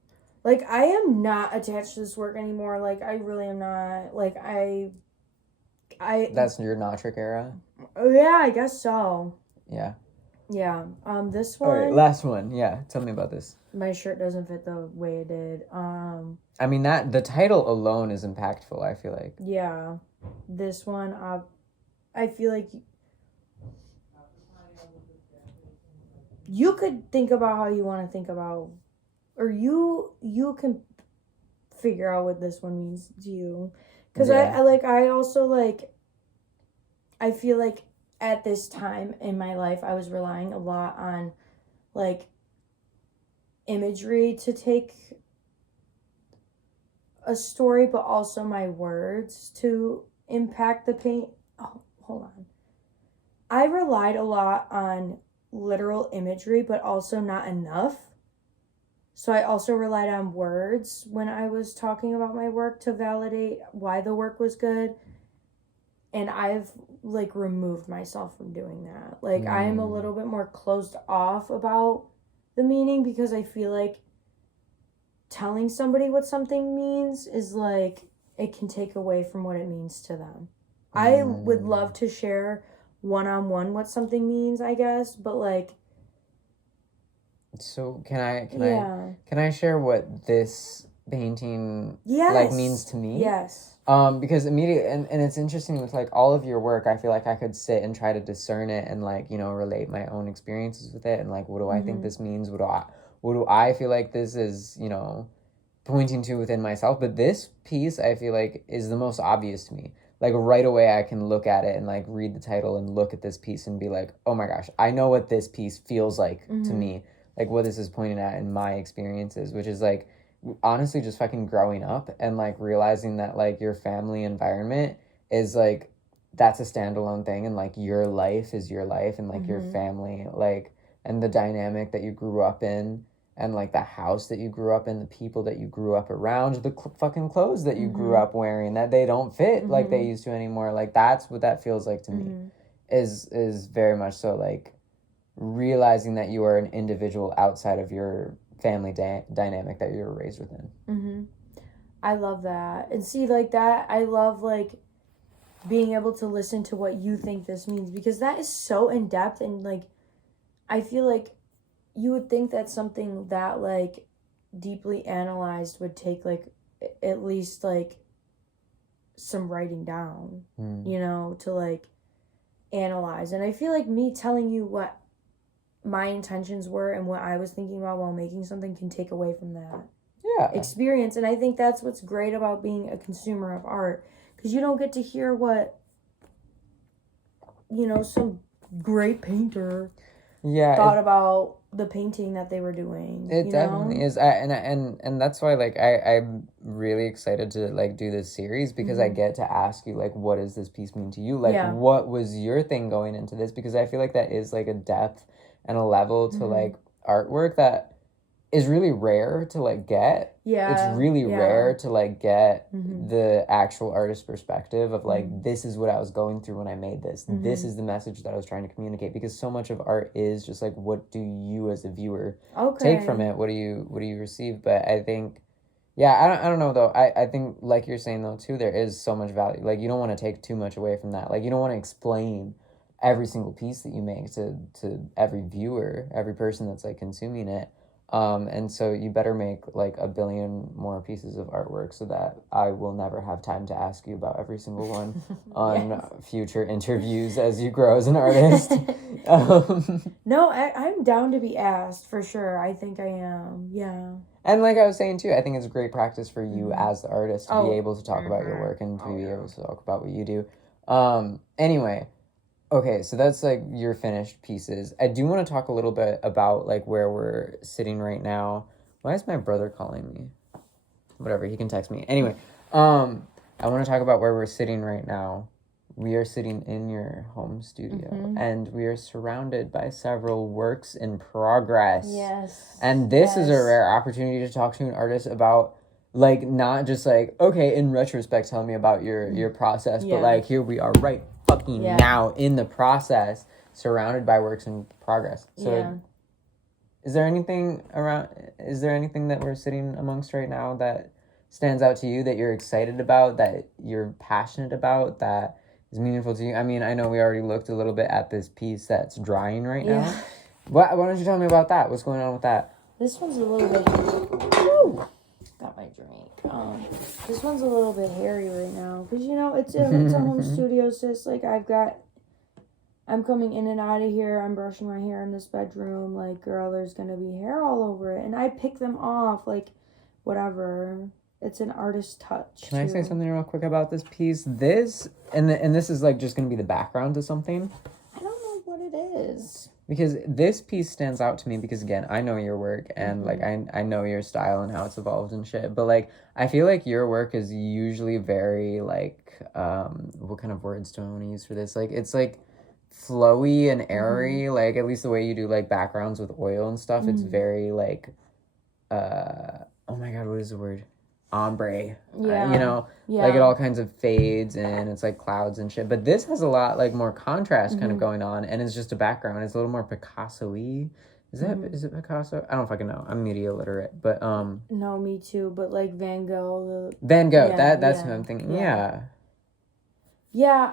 Like, I am not attached to this work anymore. Like, I really am not. Like, I. That's your Nautric era? Oh, yeah, I guess so. Yeah. Yeah. This one. All right, last one. Yeah, tell me about this. My shirt doesn't fit the way it did. I mean, that the title alone is impactful, I feel like. Yeah. This one, I feel like you could think about how you want to think about, or you can figure out what this one means to you. Because I also, like, I feel like at this time in my life, I was relying a lot on, like, imagery to take a story, but also my words to impact the paint. Oh, hold on. I relied a lot on literal imagery, but also not enough. So I also relied on words when I was talking about my work to validate why the work was good. And I've, like, removed myself from doing that. Like, I am a little bit more closed off about the meaning, because I feel like telling somebody what something means is, like, it can take away from what it means to them. I would love to share one-on-one what something means, I guess, but, like... So, can I share what this painting, like, means to me? Yes. Because immediately, and it's interesting with, like, all of your work, I feel like I could sit and try to discern it and, like, you know, relate my own experiences with it, and, like, what do I think this means? What do I feel like this is, you know, pointing to within myself? But this piece, I feel like, is the most obvious to me. Like, right away, I can look at it and, like, read the title and look at this piece and be like, oh my gosh, I know what this piece feels like to me. Like, what this is pointing at in my experiences, which is, like, honestly just fucking growing up and, like, realizing that, like, your family environment is, like, that's a standalone thing, and, like, your life is your life, and, like, your family, like, and the dynamic that you grew up in, and, like, the house that you grew up in, the people that you grew up around, the fucking clothes that you grew up wearing that they don't fit like they used to anymore. Like, that's what that feels like to me, is very much so, like, realizing that you are an individual outside of your family dynamic that you were raised within. I love that. And see, like, that, I love, like, being able to listen to what you think this means, because that is so in-depth, and, like, I feel like you would think that something that, like, deeply analyzed would take, like, at least, like, some writing down, you know, to, like, analyze. And I feel like me telling you what my intentions were and what I was thinking about while making something can take away from that experience. And I think that's what's great about being a consumer of art, because you don't get to hear what, you know, some great painter thought about the painting that they were doing. It definitely is. And that's why, like, I'm really excited to, like, do this series, because I get to ask you, like, what does this piece mean to you? Like, what was your thing going into this? Because I feel like that is, like, a depth and a level to, like, artwork that is really rare to, like, get. It's really rare to, like, get the actual artist perspective of, like, this is what I was going through when I made this. This is the message that I was trying to communicate, because so much of art is just, like, what do you as a viewer take from it? What do you receive? But I think, I don't know, though. I think, like you're saying, though, too, there is so much value. Like, you don't want to take too much away from that. Like, you don't want to explain every single piece that you make to every viewer, every person that's, like, consuming it. And so you better make, like, 1 billion more pieces of artwork so that I will never have time to ask you about every single one on future interviews as you grow as an artist. No, I'm down to be asked, for sure. I think I am. Yeah. And like I was saying, too, I think it's great practice for you as the artist to be able to talk about your work and to be able to talk about what you do. Anyway. Okay, so that's, like, your finished pieces. I do want to talk a little bit about, like, where we're sitting right now. Why is my brother calling me? Whatever, he can text me. Anyway, I want to talk about where we're sitting right now. We are sitting in your home studio, and we are surrounded by several works in progress. Yes. And this is a rare opportunity to talk to an artist about Like, not just like, okay, in retrospect, tell me about your process, but like, here we are right fucking now in the process, surrounded by works in progress. So is there anything that we're sitting amongst right now that stands out to you, that you're excited about, that you're passionate about, that is meaningful to you? I mean, I know we already looked a little bit at this piece that's drying right now. Why don't you tell me about that? What's going on with that? This one's a little bit... Woo! Got my drink. This one's a little bit hairy right now. Because, you know, it's a home studio, sis. Like, I'm coming in and out of here. I'm brushing my hair in this bedroom. Like, girl, there's going to be hair all over it. And I pick them off. Like, whatever. It's an artist touch. Can I say something real quick about this piece? This, and this is, like, just going to be the background to something. I don't know what it is. Because this piece stands out to me because, again, I know your work and, like, I know your style and how it's evolved and shit. But, like, I feel like your work is usually very, like, what kind of words do I want to use for this? Like, it's, like, flowy and airy. Like, at least the way you do, like, backgrounds with oil and stuff. It's very, like, oh, my God, what is the word? Ombre. You know? Like, it all kinds of fades and it's, like, clouds and shit. But this has a lot, like, more contrast kind of going on. And it's just a background. It's a little more Picasso-y. Is it Picasso? I don't fucking know. I'm media literate. But, No, me too. But, like, Van Gogh. Van Gogh. That's who I'm thinking. Yeah,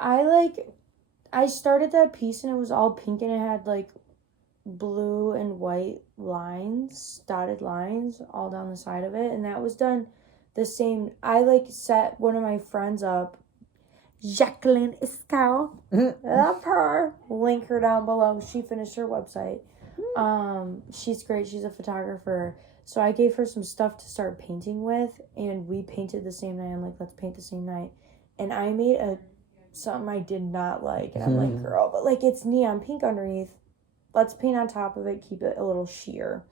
I started that piece and it was all pink and it had, like, blue and white lines, dotted lines, all down the side of it. And that was done... the same. I like set one of my friends up, Jacqueline Iscal. Love her. Link her down below. She finished her website. She's great. She's a photographer. So I gave her some stuff to start painting with, and we painted the same night. I'm like, let's paint the same night. And I made something I did not like, and I'm like, girl, but like it's neon pink underneath. Let's paint on top of it. Keep it a little sheer.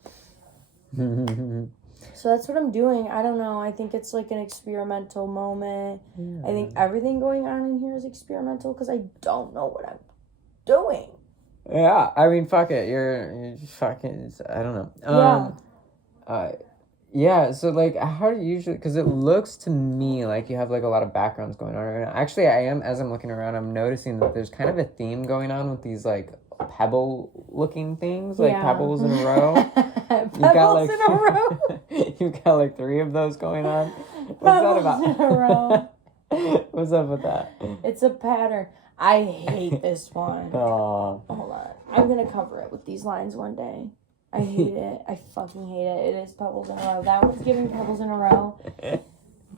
So that's what I'm doing. I don't know. I think it's like an experimental moment. I think everything going on in here is experimental because I don't know what I'm doing. Yeah, I mean, fuck it. You're fucking... I don't know. So, like, how do you usually... Because it looks to me like you have, like, a lot of backgrounds going on right now. Actually, as I'm looking around, I'm noticing that there's kind of a theme going on with these, like, pebble-looking things. Like, pebbles in a row. Pebbles in a row? You've got, like, 3 of those going on. What's pebbles that about? In a row. What's up with that? It's a pattern. I hate this one. Oh. Hold on. I'm going to cover it with these lines one day. I hate it. I fucking hate it. It is pebbles in a row. That one's giving pebbles in a row.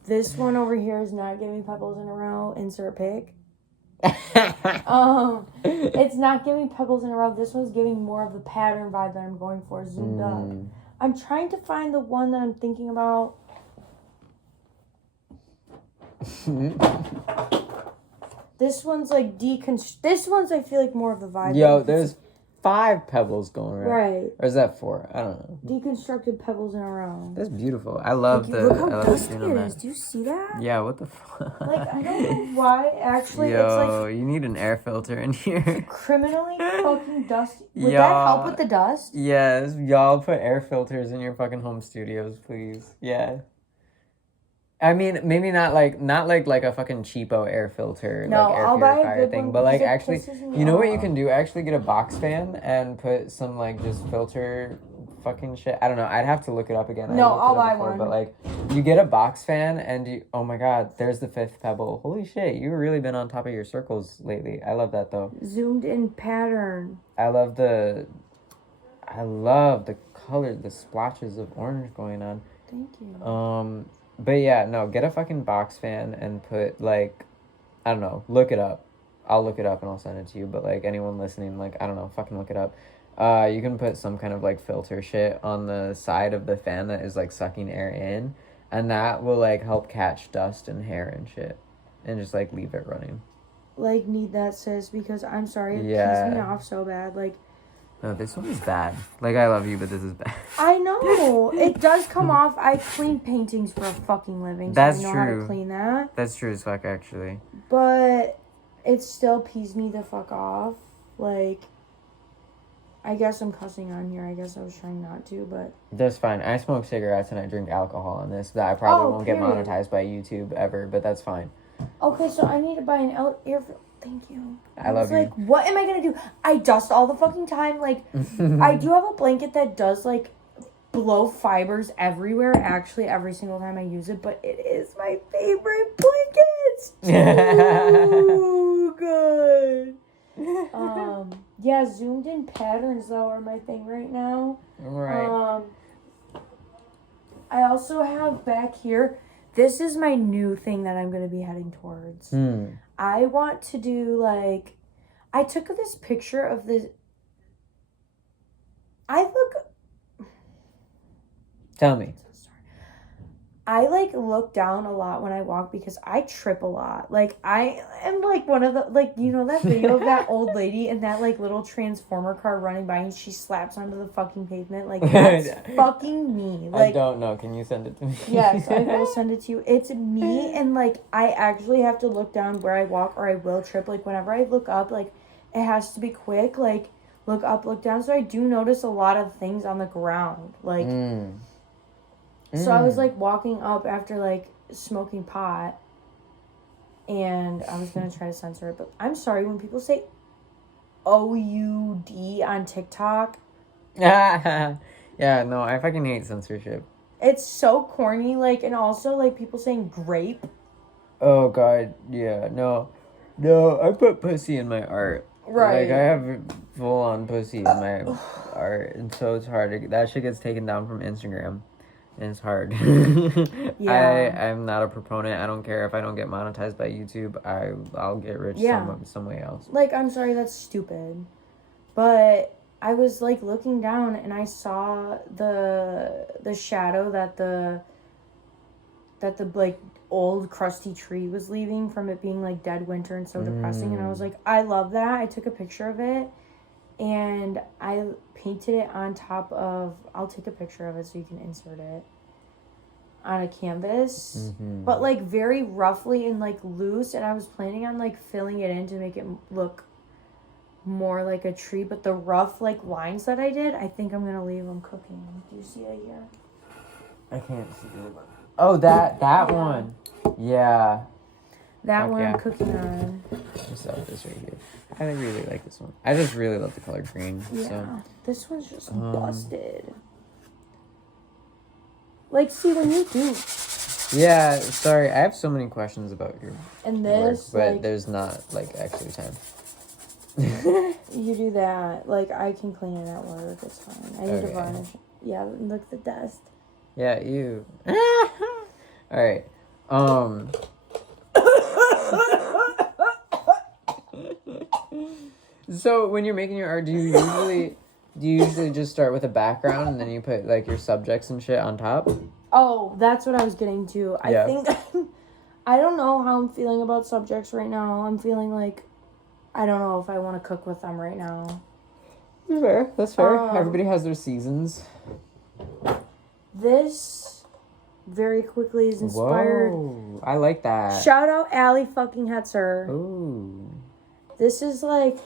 This one over here is not giving pebbles in a row. Insert pic. It's not giving pebbles in a row. This one's giving more of the pattern vibe that I'm going for, zoomed up. I'm trying to find the one that I'm thinking about. This one's like This one's I feel like more of the vibe. Yo, there's 5 pebbles going around. Right. Or is that 4? I don't know. Deconstructed pebbles in a row. That's beautiful. I love the... Look how dusty it is. Do you see that? Yeah, what the fuck? Like, I don't know why. Actually, Yo, it's like... you need an air filter in here. Criminally fucking dusty. Would that help with the dust? Yes, y'all put air filters in your fucking home studios, please. Yeah. I mean, maybe not like a fucking cheapo air filter, no, like air I'll buy purifier a good thing, one but like because it actually, pisses me you know what off. you can do? Actually get a box fan and put some like just filter fucking shit. I don't know. I'd have to look it up again. No, I'll buy one. But like, you get a box fan and you. Oh my God, there's the 5th pebble. Holy shit, you've really been on top of your circles lately. I love that though. Zoomed in pattern. I love the color, the splotches of orange going on. Thank you. But yeah, no, get a fucking box fan and put, like, I don't know, look it up. I'll look it up and I'll send it to you. But, like, anyone listening, like, I don't know, fucking look it up. You can put some kind of, like, filter shit on the side of the fan that is, like, sucking air in. And that will, like, help catch dust and hair and shit. And just, like, leave it running. Like, need that, sis, because I'm sorry, it pisses me off so bad. Like, no, this one is bad. Like, I love you, but this is bad. I know. It does come off. I clean paintings for a fucking living. So That's I know true. how to clean that. That's true as fuck, actually. But it still pees me the fuck off. Like, I guess I'm cussing on here. I guess I was trying not to, but... That's fine. I smoke cigarettes and I drink alcohol on this. That I probably won't get monetized by YouTube ever, but that's fine. Okay, so I need to buy an ear... Thank you. I love you. Like, what am I gonna do? I dust all the fucking time. Like, I do have a blanket that does, like, blow fibers everywhere. Actually, every single time I use it, but it is my favorite blanket. It's too good. Yeah, zoomed in patterns, though, are my thing right now. Right. I also have back here... This is my new thing that I'm going to be heading towards. I want to do, like... I took this picture of this... Tell me. I, like, look down a lot when I walk because I trip a lot. Like, I am, like, one of the... Like, you know that video of that old lady in that, like, little transformer car running by and she slaps onto the fucking pavement? Like, that's fucking me. Like, I don't know. Can you send it to me? Yes, I will send it to you. It's me, and, like, I actually have to look down where I walk or I will trip. Like, whenever I look up, like, it has to be quick. Like, look up, look down. So I do notice a lot of things on the ground. Like... So I was, like, walking up after, like, smoking pot, and I was going to try to censor it, but I'm sorry, when people say OUD on TikTok... Yeah, no, I fucking hate censorship. It's so corny, like, and also, like, people saying grape. Oh, God, yeah, no, I put pussy in my art. Right. Like, I have full-on pussy in my art, and so it's hard. That shit gets taken down from Instagram. And it's hard. Yeah. I'm not a proponent. I don't care if I don't get monetized by YouTube. I'll get rich some way else. Like, I'm sorry, that's stupid. But I was, like, looking down and I saw the shadow that the like, old crusty tree was leaving from it being, like, dead winter and so depressing. And I was like, I love that. I took a picture of it. And I painted it on top of... I'll take a picture of it so you can insert it. On a canvas. But, like, very roughly and, like, loose. And I was planning on, like, filling it in to make it look more like a tree. But the rough, like, lines that I did, I think I'm going to leave them cooking. Do you see it here? I can't see it. Oh, that one. Yeah. That one I'm cooking on. Just love this right here. I really like this one. I just really love the color green. Yeah. So. This one's just busted. Like, see, when you do... Yeah, sorry. I have so many questions about your work, but like, there's not, like, actually time. You do that. Like, I can clean it at work. It's fine. I need to varnish. Yeah, look at the dust. Yeah, you. Alright. So when you're making your art, do you usually just start with a background and then you put, like, your subjects and shit on top? Oh, that's what I was getting to. I think I don't know how I'm feeling about subjects right now. I'm feeling like I don't know if I want to cook with them right now. That's fair. Everybody has their seasons. This very quickly is inspired. Whoa, I like that. Shout out Allie fucking Hetzer. Ooh. This is like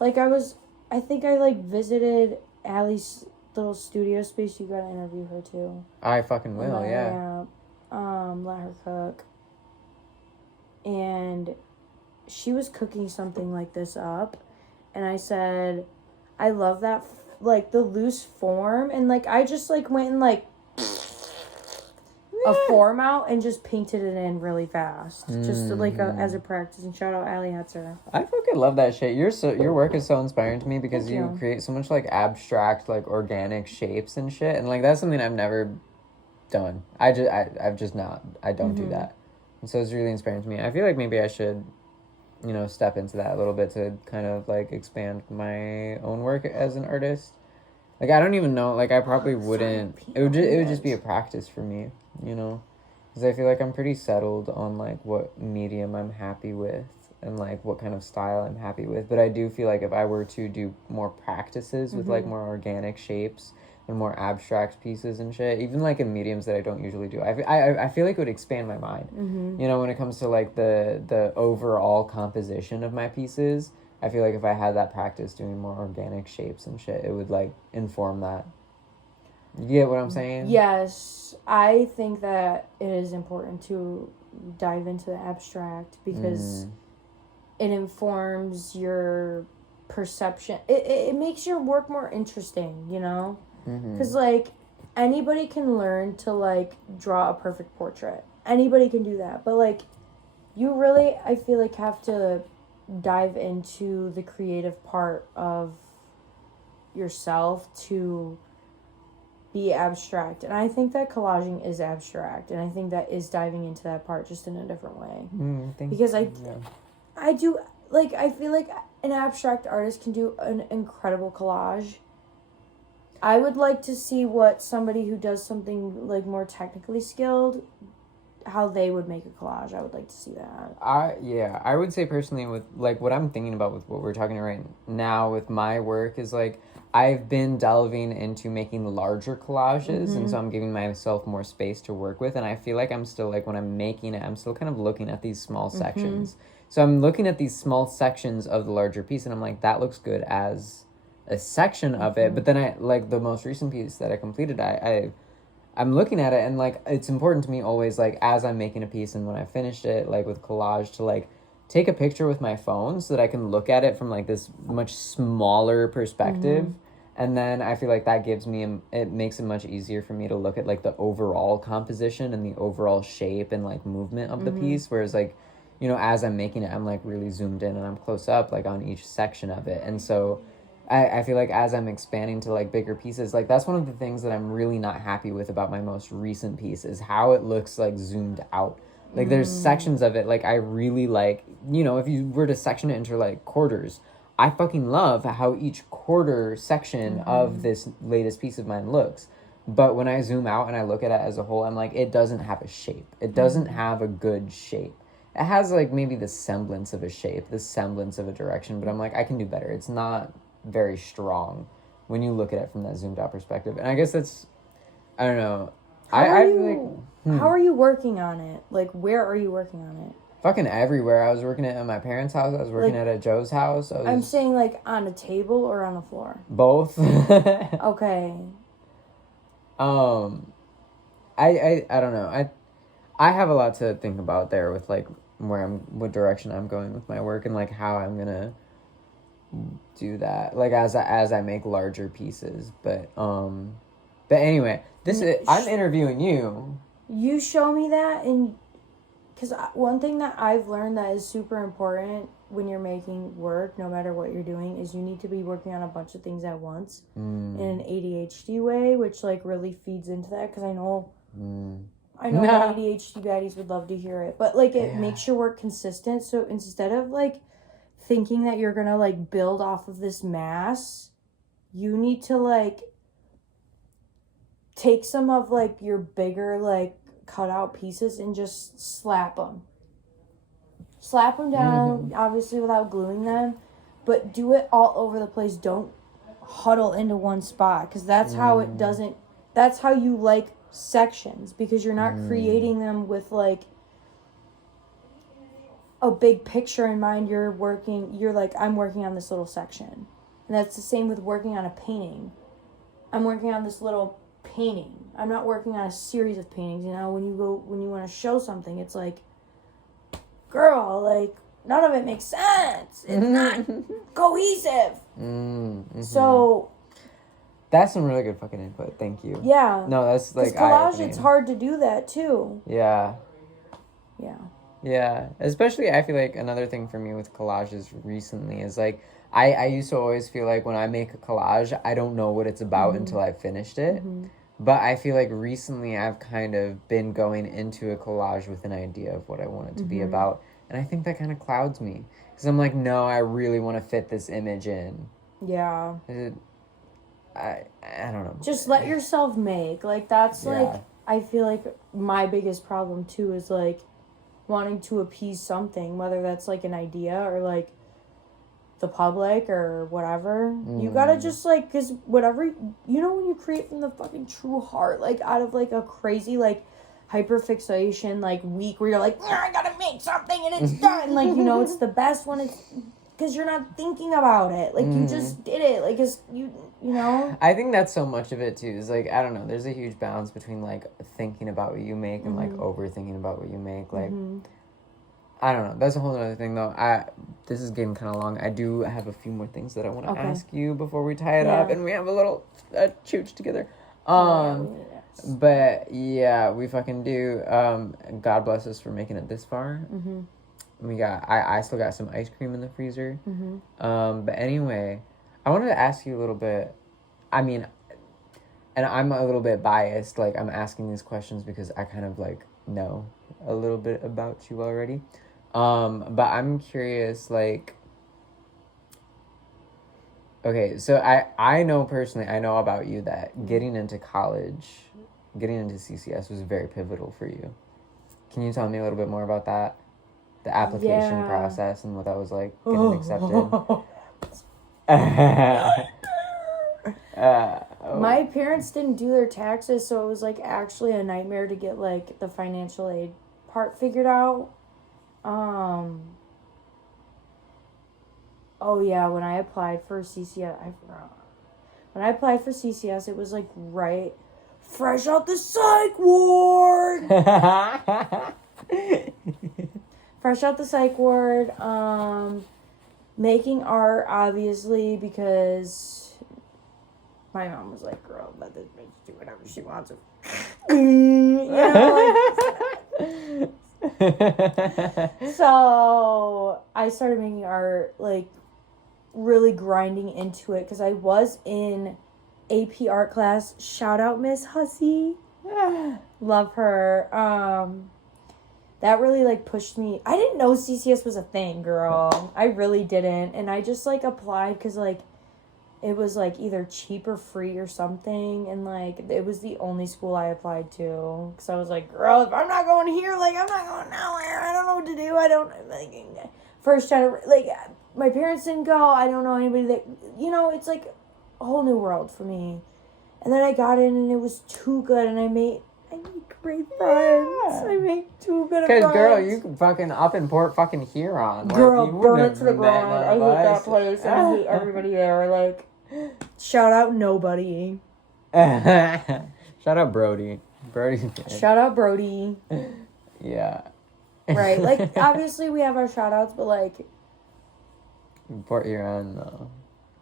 I think I like visited Allie's little studio space. You gotta interview her too. I fucking will, yeah. Let her cook. And she was cooking something like this up. And I said, I love that, like, the loose form. And, like, I just, like, went and, like, a form out and just painted it in really fast. Just, like, as a practice. And shout out Allie Hetzer. I fucking love that shit. Your work is so inspiring to me because you create so much, like, abstract, like, organic shapes and shit. And, like, that's something I've never done. I've just not. I don't do that. And so it's really inspiring to me. I feel like maybe I should, you know, step into that a little bit to kind of, like, expand my own work as an artist. Like, I don't even know. Like, I probably wouldn't. It would just be a practice for me, you know? Because I feel like I'm pretty settled on, like, what medium I'm happy with and, like, what kind of style I'm happy with. But I do feel like if I were to do more practices with, like, more organic shapes and more abstract pieces and shit, even, like, in mediums that I don't usually do, I feel like it would expand my mind. You know, when it comes to, like, the overall composition of my pieces, I feel like if I had that practice doing more organic shapes and shit, it would, like, inform that. You get what I'm saying? Yes, I think that it is important to dive into the abstract because it informs your perception. It makes your work more interesting, you know? Because, like, anybody can learn to, like, draw a perfect portrait. Anybody can do that. But, like, you really, I feel like, have to dive into the creative part of yourself to be abstract. And I think that collaging is abstract. And I think that is diving into that part just in a different way. Because I do, like, I feel like an abstract artist can do an incredible collage. I would like to see what somebody who does something, like, more technically skilled, how they would make a collage. I would like to see that. I would say personally with, like, what I'm thinking about with what we're talking right now with my work is, like, I've been delving into making larger collages, and so I'm giving myself more space to work with, and I feel like I'm still, like, when I'm making it, I'm still kind of looking at these small sections. So I'm looking at these small sections of the larger piece, and I'm like, that looks good as a section of it, but then I, like, the most recent piece that I completed, I'm looking at it, and, like, it's important to me always, like, as I'm making a piece and when I finished it, like, with collage, to, like, take a picture with my phone so that I can look at it from, like, this much smaller perspective. And then I feel like that gives me, it makes it much easier for me to look at, like, the overall composition and the overall shape and, like, movement of the piece. Whereas, like, you know, as I'm making it, I'm, like, really zoomed in and I'm close up, like, on each section of it. And so I feel like as I'm expanding to, like, bigger pieces, like, that's one of the things that I'm really not happy with about my most recent piece is how it looks, like, zoomed out. Like, there's sections of it, like, I really like, you know, if you were to section it into, like, quarters, I fucking love how each quarter section of this latest piece of mine looks. But when I zoom out and I look at it as a whole, I'm like, it doesn't have a shape. It doesn't have a good shape. It has, like, maybe the semblance of a shape, the semblance of a direction, but I'm like, I can do better. It's not very strong when you look at it from that zoomed out perspective. And I guess that's, I don't know. How are you working on it? Like, where are you working on it? Fucking everywhere. I was working it at my parents' house. I was working it at Joe's house. I'm saying, like, on a table or on the floor? Both. Okay. I don't know. I have a lot to think about there with, like, what direction I'm going with my work and, like, how I'm gonna do that, like, as I make larger pieces. But anyway, I'm interviewing you. You show me that, and because one thing that I've learned that is super important when you're making work, no matter what you're doing, is you need to be working on a bunch of things at once in an ADHD way, which, like, really feeds into that, because I know that ADHD baddies would love to hear it, but, like, it makes your work consistent. So instead of, like, thinking that you're gonna, like, build off of this mass, you need to, like, take some of, like, your bigger, like, cut out pieces and just slap them down, obviously without gluing them, but do it all over the place. Don't huddle into one spot, because that's how that's how you like sections, because you're not creating them with, like, a big picture in mind. You're like, I'm working on this little section. And that's the same with working on a painting. I'm working on this little painting. I'm not working on a series of paintings. You know, when you want to show something, it's like, girl, like, none of it makes sense. It's not cohesive. So that's some really good fucking input. Thank you. Yeah. No, that's, like, collage, it's hard to do that too. Yeah. Yeah. Yeah. Especially, I feel like another thing for me with collages recently is, like, I used to always feel like when I make a collage, I don't know what it's about until I've finished it. But I feel like recently I've kind of been going into a collage with an idea of what I want it to be about. And I think that kind of clouds me. Because I'm like, no, I really want to fit this image in. Yeah. I don't know. Just let yourself make. Like, that's, like, I feel like my biggest problem, too, is, like, wanting to appease something, whether that's, like, an idea or, like, the public or whatever. You gotta just, like, because whatever, you know, when you create from the fucking true heart, like, out of, like, a crazy, like, hyperfixation, like, week where you're like, I gotta make something and it's done, like, you know, it's the best when it's because you're not thinking about it. Like, you just did it. Like, it's, you know? I think that's so much of it, too. Is, like, I don't know. There's a huge balance between, like, thinking about what you make and, like, overthinking about what you make. Like, I don't know. That's a whole other thing, though. This is getting kind of long. I do have a few more things that I want to ask you before we tie it up. And we have a little chooch together. But, yeah, we fucking do. God bless us for making it this far. I still got some ice cream in the freezer. But anyway, I wanted to ask you a little bit. I mean, and I'm a little bit biased. Like, I'm asking these questions because I kind of, like, know a little bit about you already. But I'm curious, like, okay, so I know personally, I know about you that getting into college, getting into CCS was very pivotal for you. Can you tell me a little bit more about that? The application process and what that was like, getting accepted. My parents didn't do their taxes, so it was like actually a nightmare to get like the financial aid part figured out. Oh yeah, when I applied for CCS, I forgot. When I applied for CCS, it was like right fresh out the psych ward. Fresh out the psych ward, making art, obviously, because my mom was like, girl, let this bitch do whatever she wants. You know, like, so I started making art, like, really grinding into it, because I was in AP art class. Shout out Miss Hussey. Love her. That really, like, pushed me. I didn't know CCS was a thing, girl. I really didn't. And I just, like, applied because, like, it was, like, either cheap or free or something. And, like, it was the only school I applied to. Because I was like, girl, if I'm not going here, like, I'm not going nowhere. I don't know what to do. I don't, like, first try to, like, my parents didn't go. I don't know anybody that, you know, it's, like, a whole new world for me. And then I got in and it was too good. And I made great friends. I make too good of friends. Because, girl, you fucking up in Port fucking Huron. Girl, like, burn it to the ground. I hate that place. And I hate everybody there. Like, shout out nobody. Shout out Brody. Shout out Brody. Yeah. Right. Like, obviously we have our shout outs, but, like, Port Huron, no.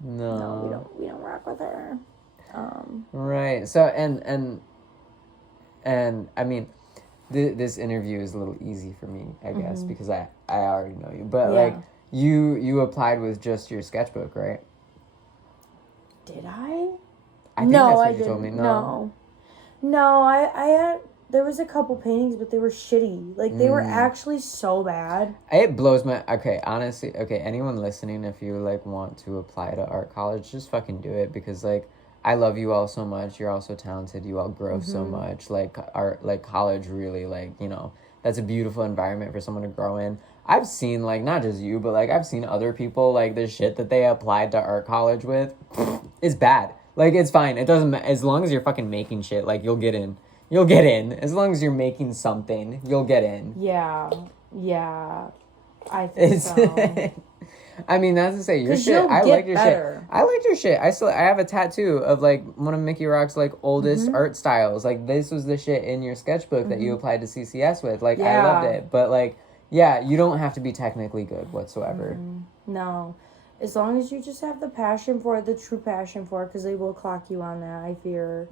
No, we don't rock with her. Right. So, and I mean, this interview is a little easy for me, I guess, because I already know you. But, like, you applied with just your sketchbook, right? Did I? I think that's what you told me. No, I had, there was a couple paintings, but they were shitty. Like, they were actually so bad. It blows my, okay, honestly, okay, anyone listening, if you, like, want to apply to art college, just fucking do it, because, like, I love you all so much. You're all so talented. You all grow so much. Like, art, like, college really, like, you know, that's a beautiful environment for someone to grow in. I've seen, like, not just you, but, like, I've seen other people, like, the shit that they applied to art college with is bad. Like, it's fine. It doesn't matter. As long as you're fucking making shit, like, you'll get in. You'll get in. As long as you're making something, you'll get in. Yeah. I think so. I mean, that's to say, your shit, I like your shit. I like your shit. I have a tattoo of, like, one of Mickey Rock's, like, oldest art styles. Like, this was the shit in your sketchbook that you applied to CCS with. Like, I loved it. But, like, yeah, you don't have to be technically good whatsoever. No. As long as you just have the passion for it, the true passion for it, because they will clock you on that, I fear.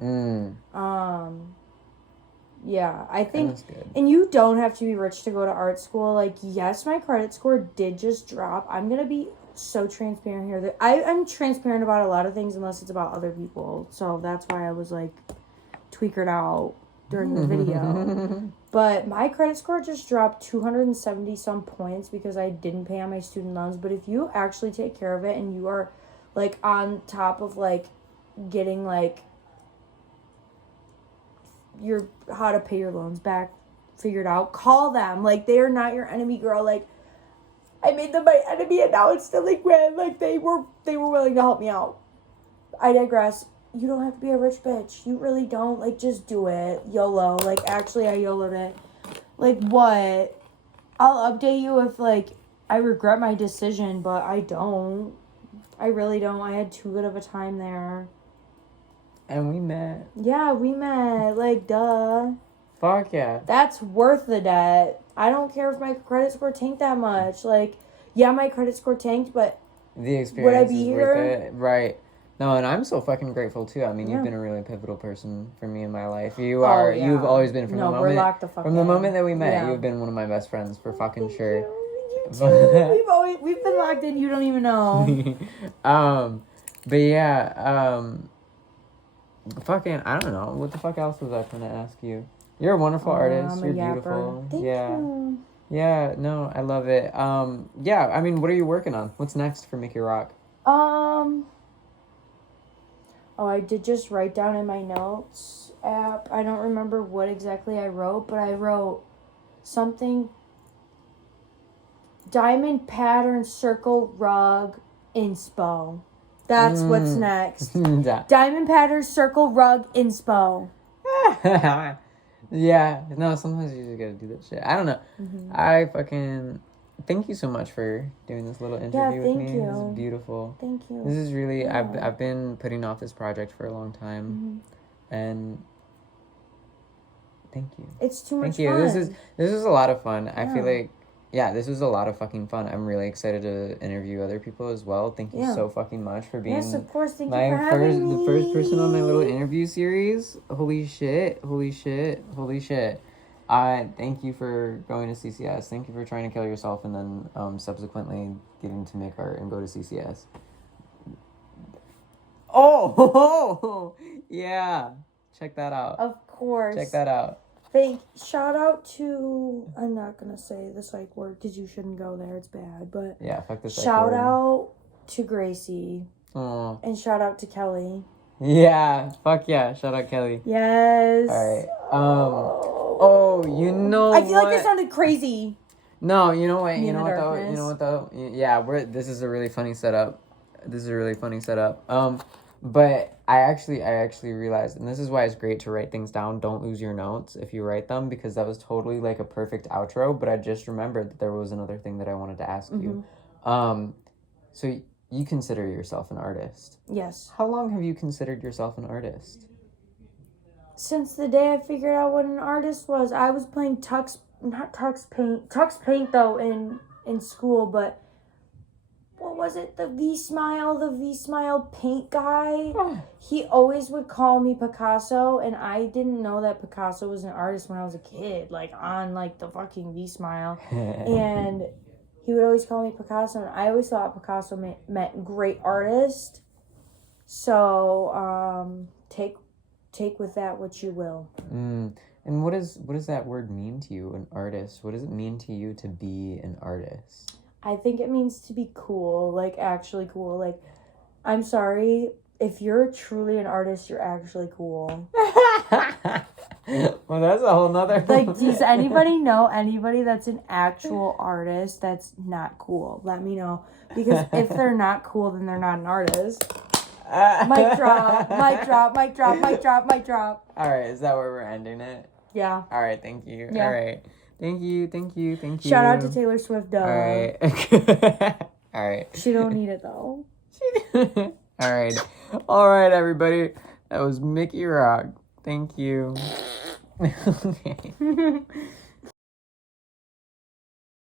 Yeah, I think, and you don't have to be rich to go to art school. Like, yes, my credit score did just drop. I'm going to be so transparent here. That I'm transparent about a lot of things unless it's about other people. So that's why I was, like, tweakered out during the video. But my credit score just dropped 270 some points because I didn't pay on my student loans. But if you actually take care of it and you are, like, on top of, like, getting, like, your how to pay your loans back figured out, call them. Like, they are not your enemy, girl. Like, I made them my enemy and now it's delinquent. Like, they were willing to help me out. I digress. You don't have to be a rich bitch. You really don't. Like, just do it. YOLO. Like, actually, I YOLO'd it. Like, what? I'll update you if, like, I regret my decision, but I don't. I really don't. I had too good of a time there. And we met. Yeah, we met. Like, duh. Fuck yeah. That's worth the debt. I don't care if my credit score tanked that much. Like, yeah, my credit score tanked, but the experience would I be is here? worth it. Right. No, and I'm so fucking grateful too. I mean, you've been a really pivotal person for me in my life. You are. Yeah. You've always been from the moment. We're locked the fuck from the in. moment that we met. Yeah. You've been one of my best friends for fucking sure. You too. We've been locked in. You don't even know. But yeah. Fucking, I don't know. What the fuck else was I trying to ask you? You're a wonderful artist. You're beautiful. Thank you. Yeah, no, I love it. Yeah, I mean, what are you working on? What's next for Makailah Rock? Oh, I did just write down in my notes app. I don't remember what exactly I wrote, but I wrote something. Diamond pattern circle rug inspo. That's what's next. Diamond pattern circle rug inspo. Yeah, no, sometimes you just gotta do that shit. I don't know. I fucking thank you so much for doing this little interview with me. Thank you. This is beautiful. Thank you. This is really I've been putting off this project for a long time, and thank you. It's too much fun. This is a lot of fun. I feel like this was a lot of fucking fun. I'm really excited to interview other people as well. Thank you so fucking much for being of course. Thank you for having me. the first person on my little interview series. Holy shit. I thank you for going to CCS. Thank you for trying to kill yourself and then subsequently getting to make art and go to CCS. Oh, yeah. Check that out. Of course. Check that out. Shout out to, I'm not gonna say the psych word because you shouldn't go there, it's bad, but yeah, fuck the psych shout word. out to Gracie. Aww. And shout out to Kelly. Yeah, fuck yeah, shout out Kelly. Yes. Alright, you know I feel like I sounded crazy. No, you know what though? Yeah, this is a really funny setup. But I actually realized, and this is why it's great to write things down. Don't lose your notes if you write them, because that was totally like a perfect outro. But I just remembered that there was another thing that I wanted to ask you. So you consider yourself an artist? Yes. How long have you considered yourself an artist? Since the day I figured out what an artist was. I was playing tux paint though in school, but what was it? The V-Smile paint guy. He always would call me Picasso, and I didn't know that Picasso was an artist when I was a kid, like on like the fucking V-Smile. And he would always call me Picasso, and I always thought Picasso meant great artist. So take with that what you will. And what does that word mean to you, an artist? What does it mean to you to be an artist? I think it means to be cool, like actually cool. Like, I'm sorry, if you're truly an artist, you're actually cool. Well, that's a whole nother. Like, does anybody know anybody that's an actual artist that's not cool? Let me know, because if they're not cool, then they're not an artist. Mic drop, mic drop, mic drop, mic drop, mic drop. All right, is that where we're ending it? Yeah. All right, thank you. Yeah. All right. Thank you. Shout out to Taylor Swift, All right. All right. She don't need it, though. All right, everybody. That was Makailah Rock. Thank you. Okay.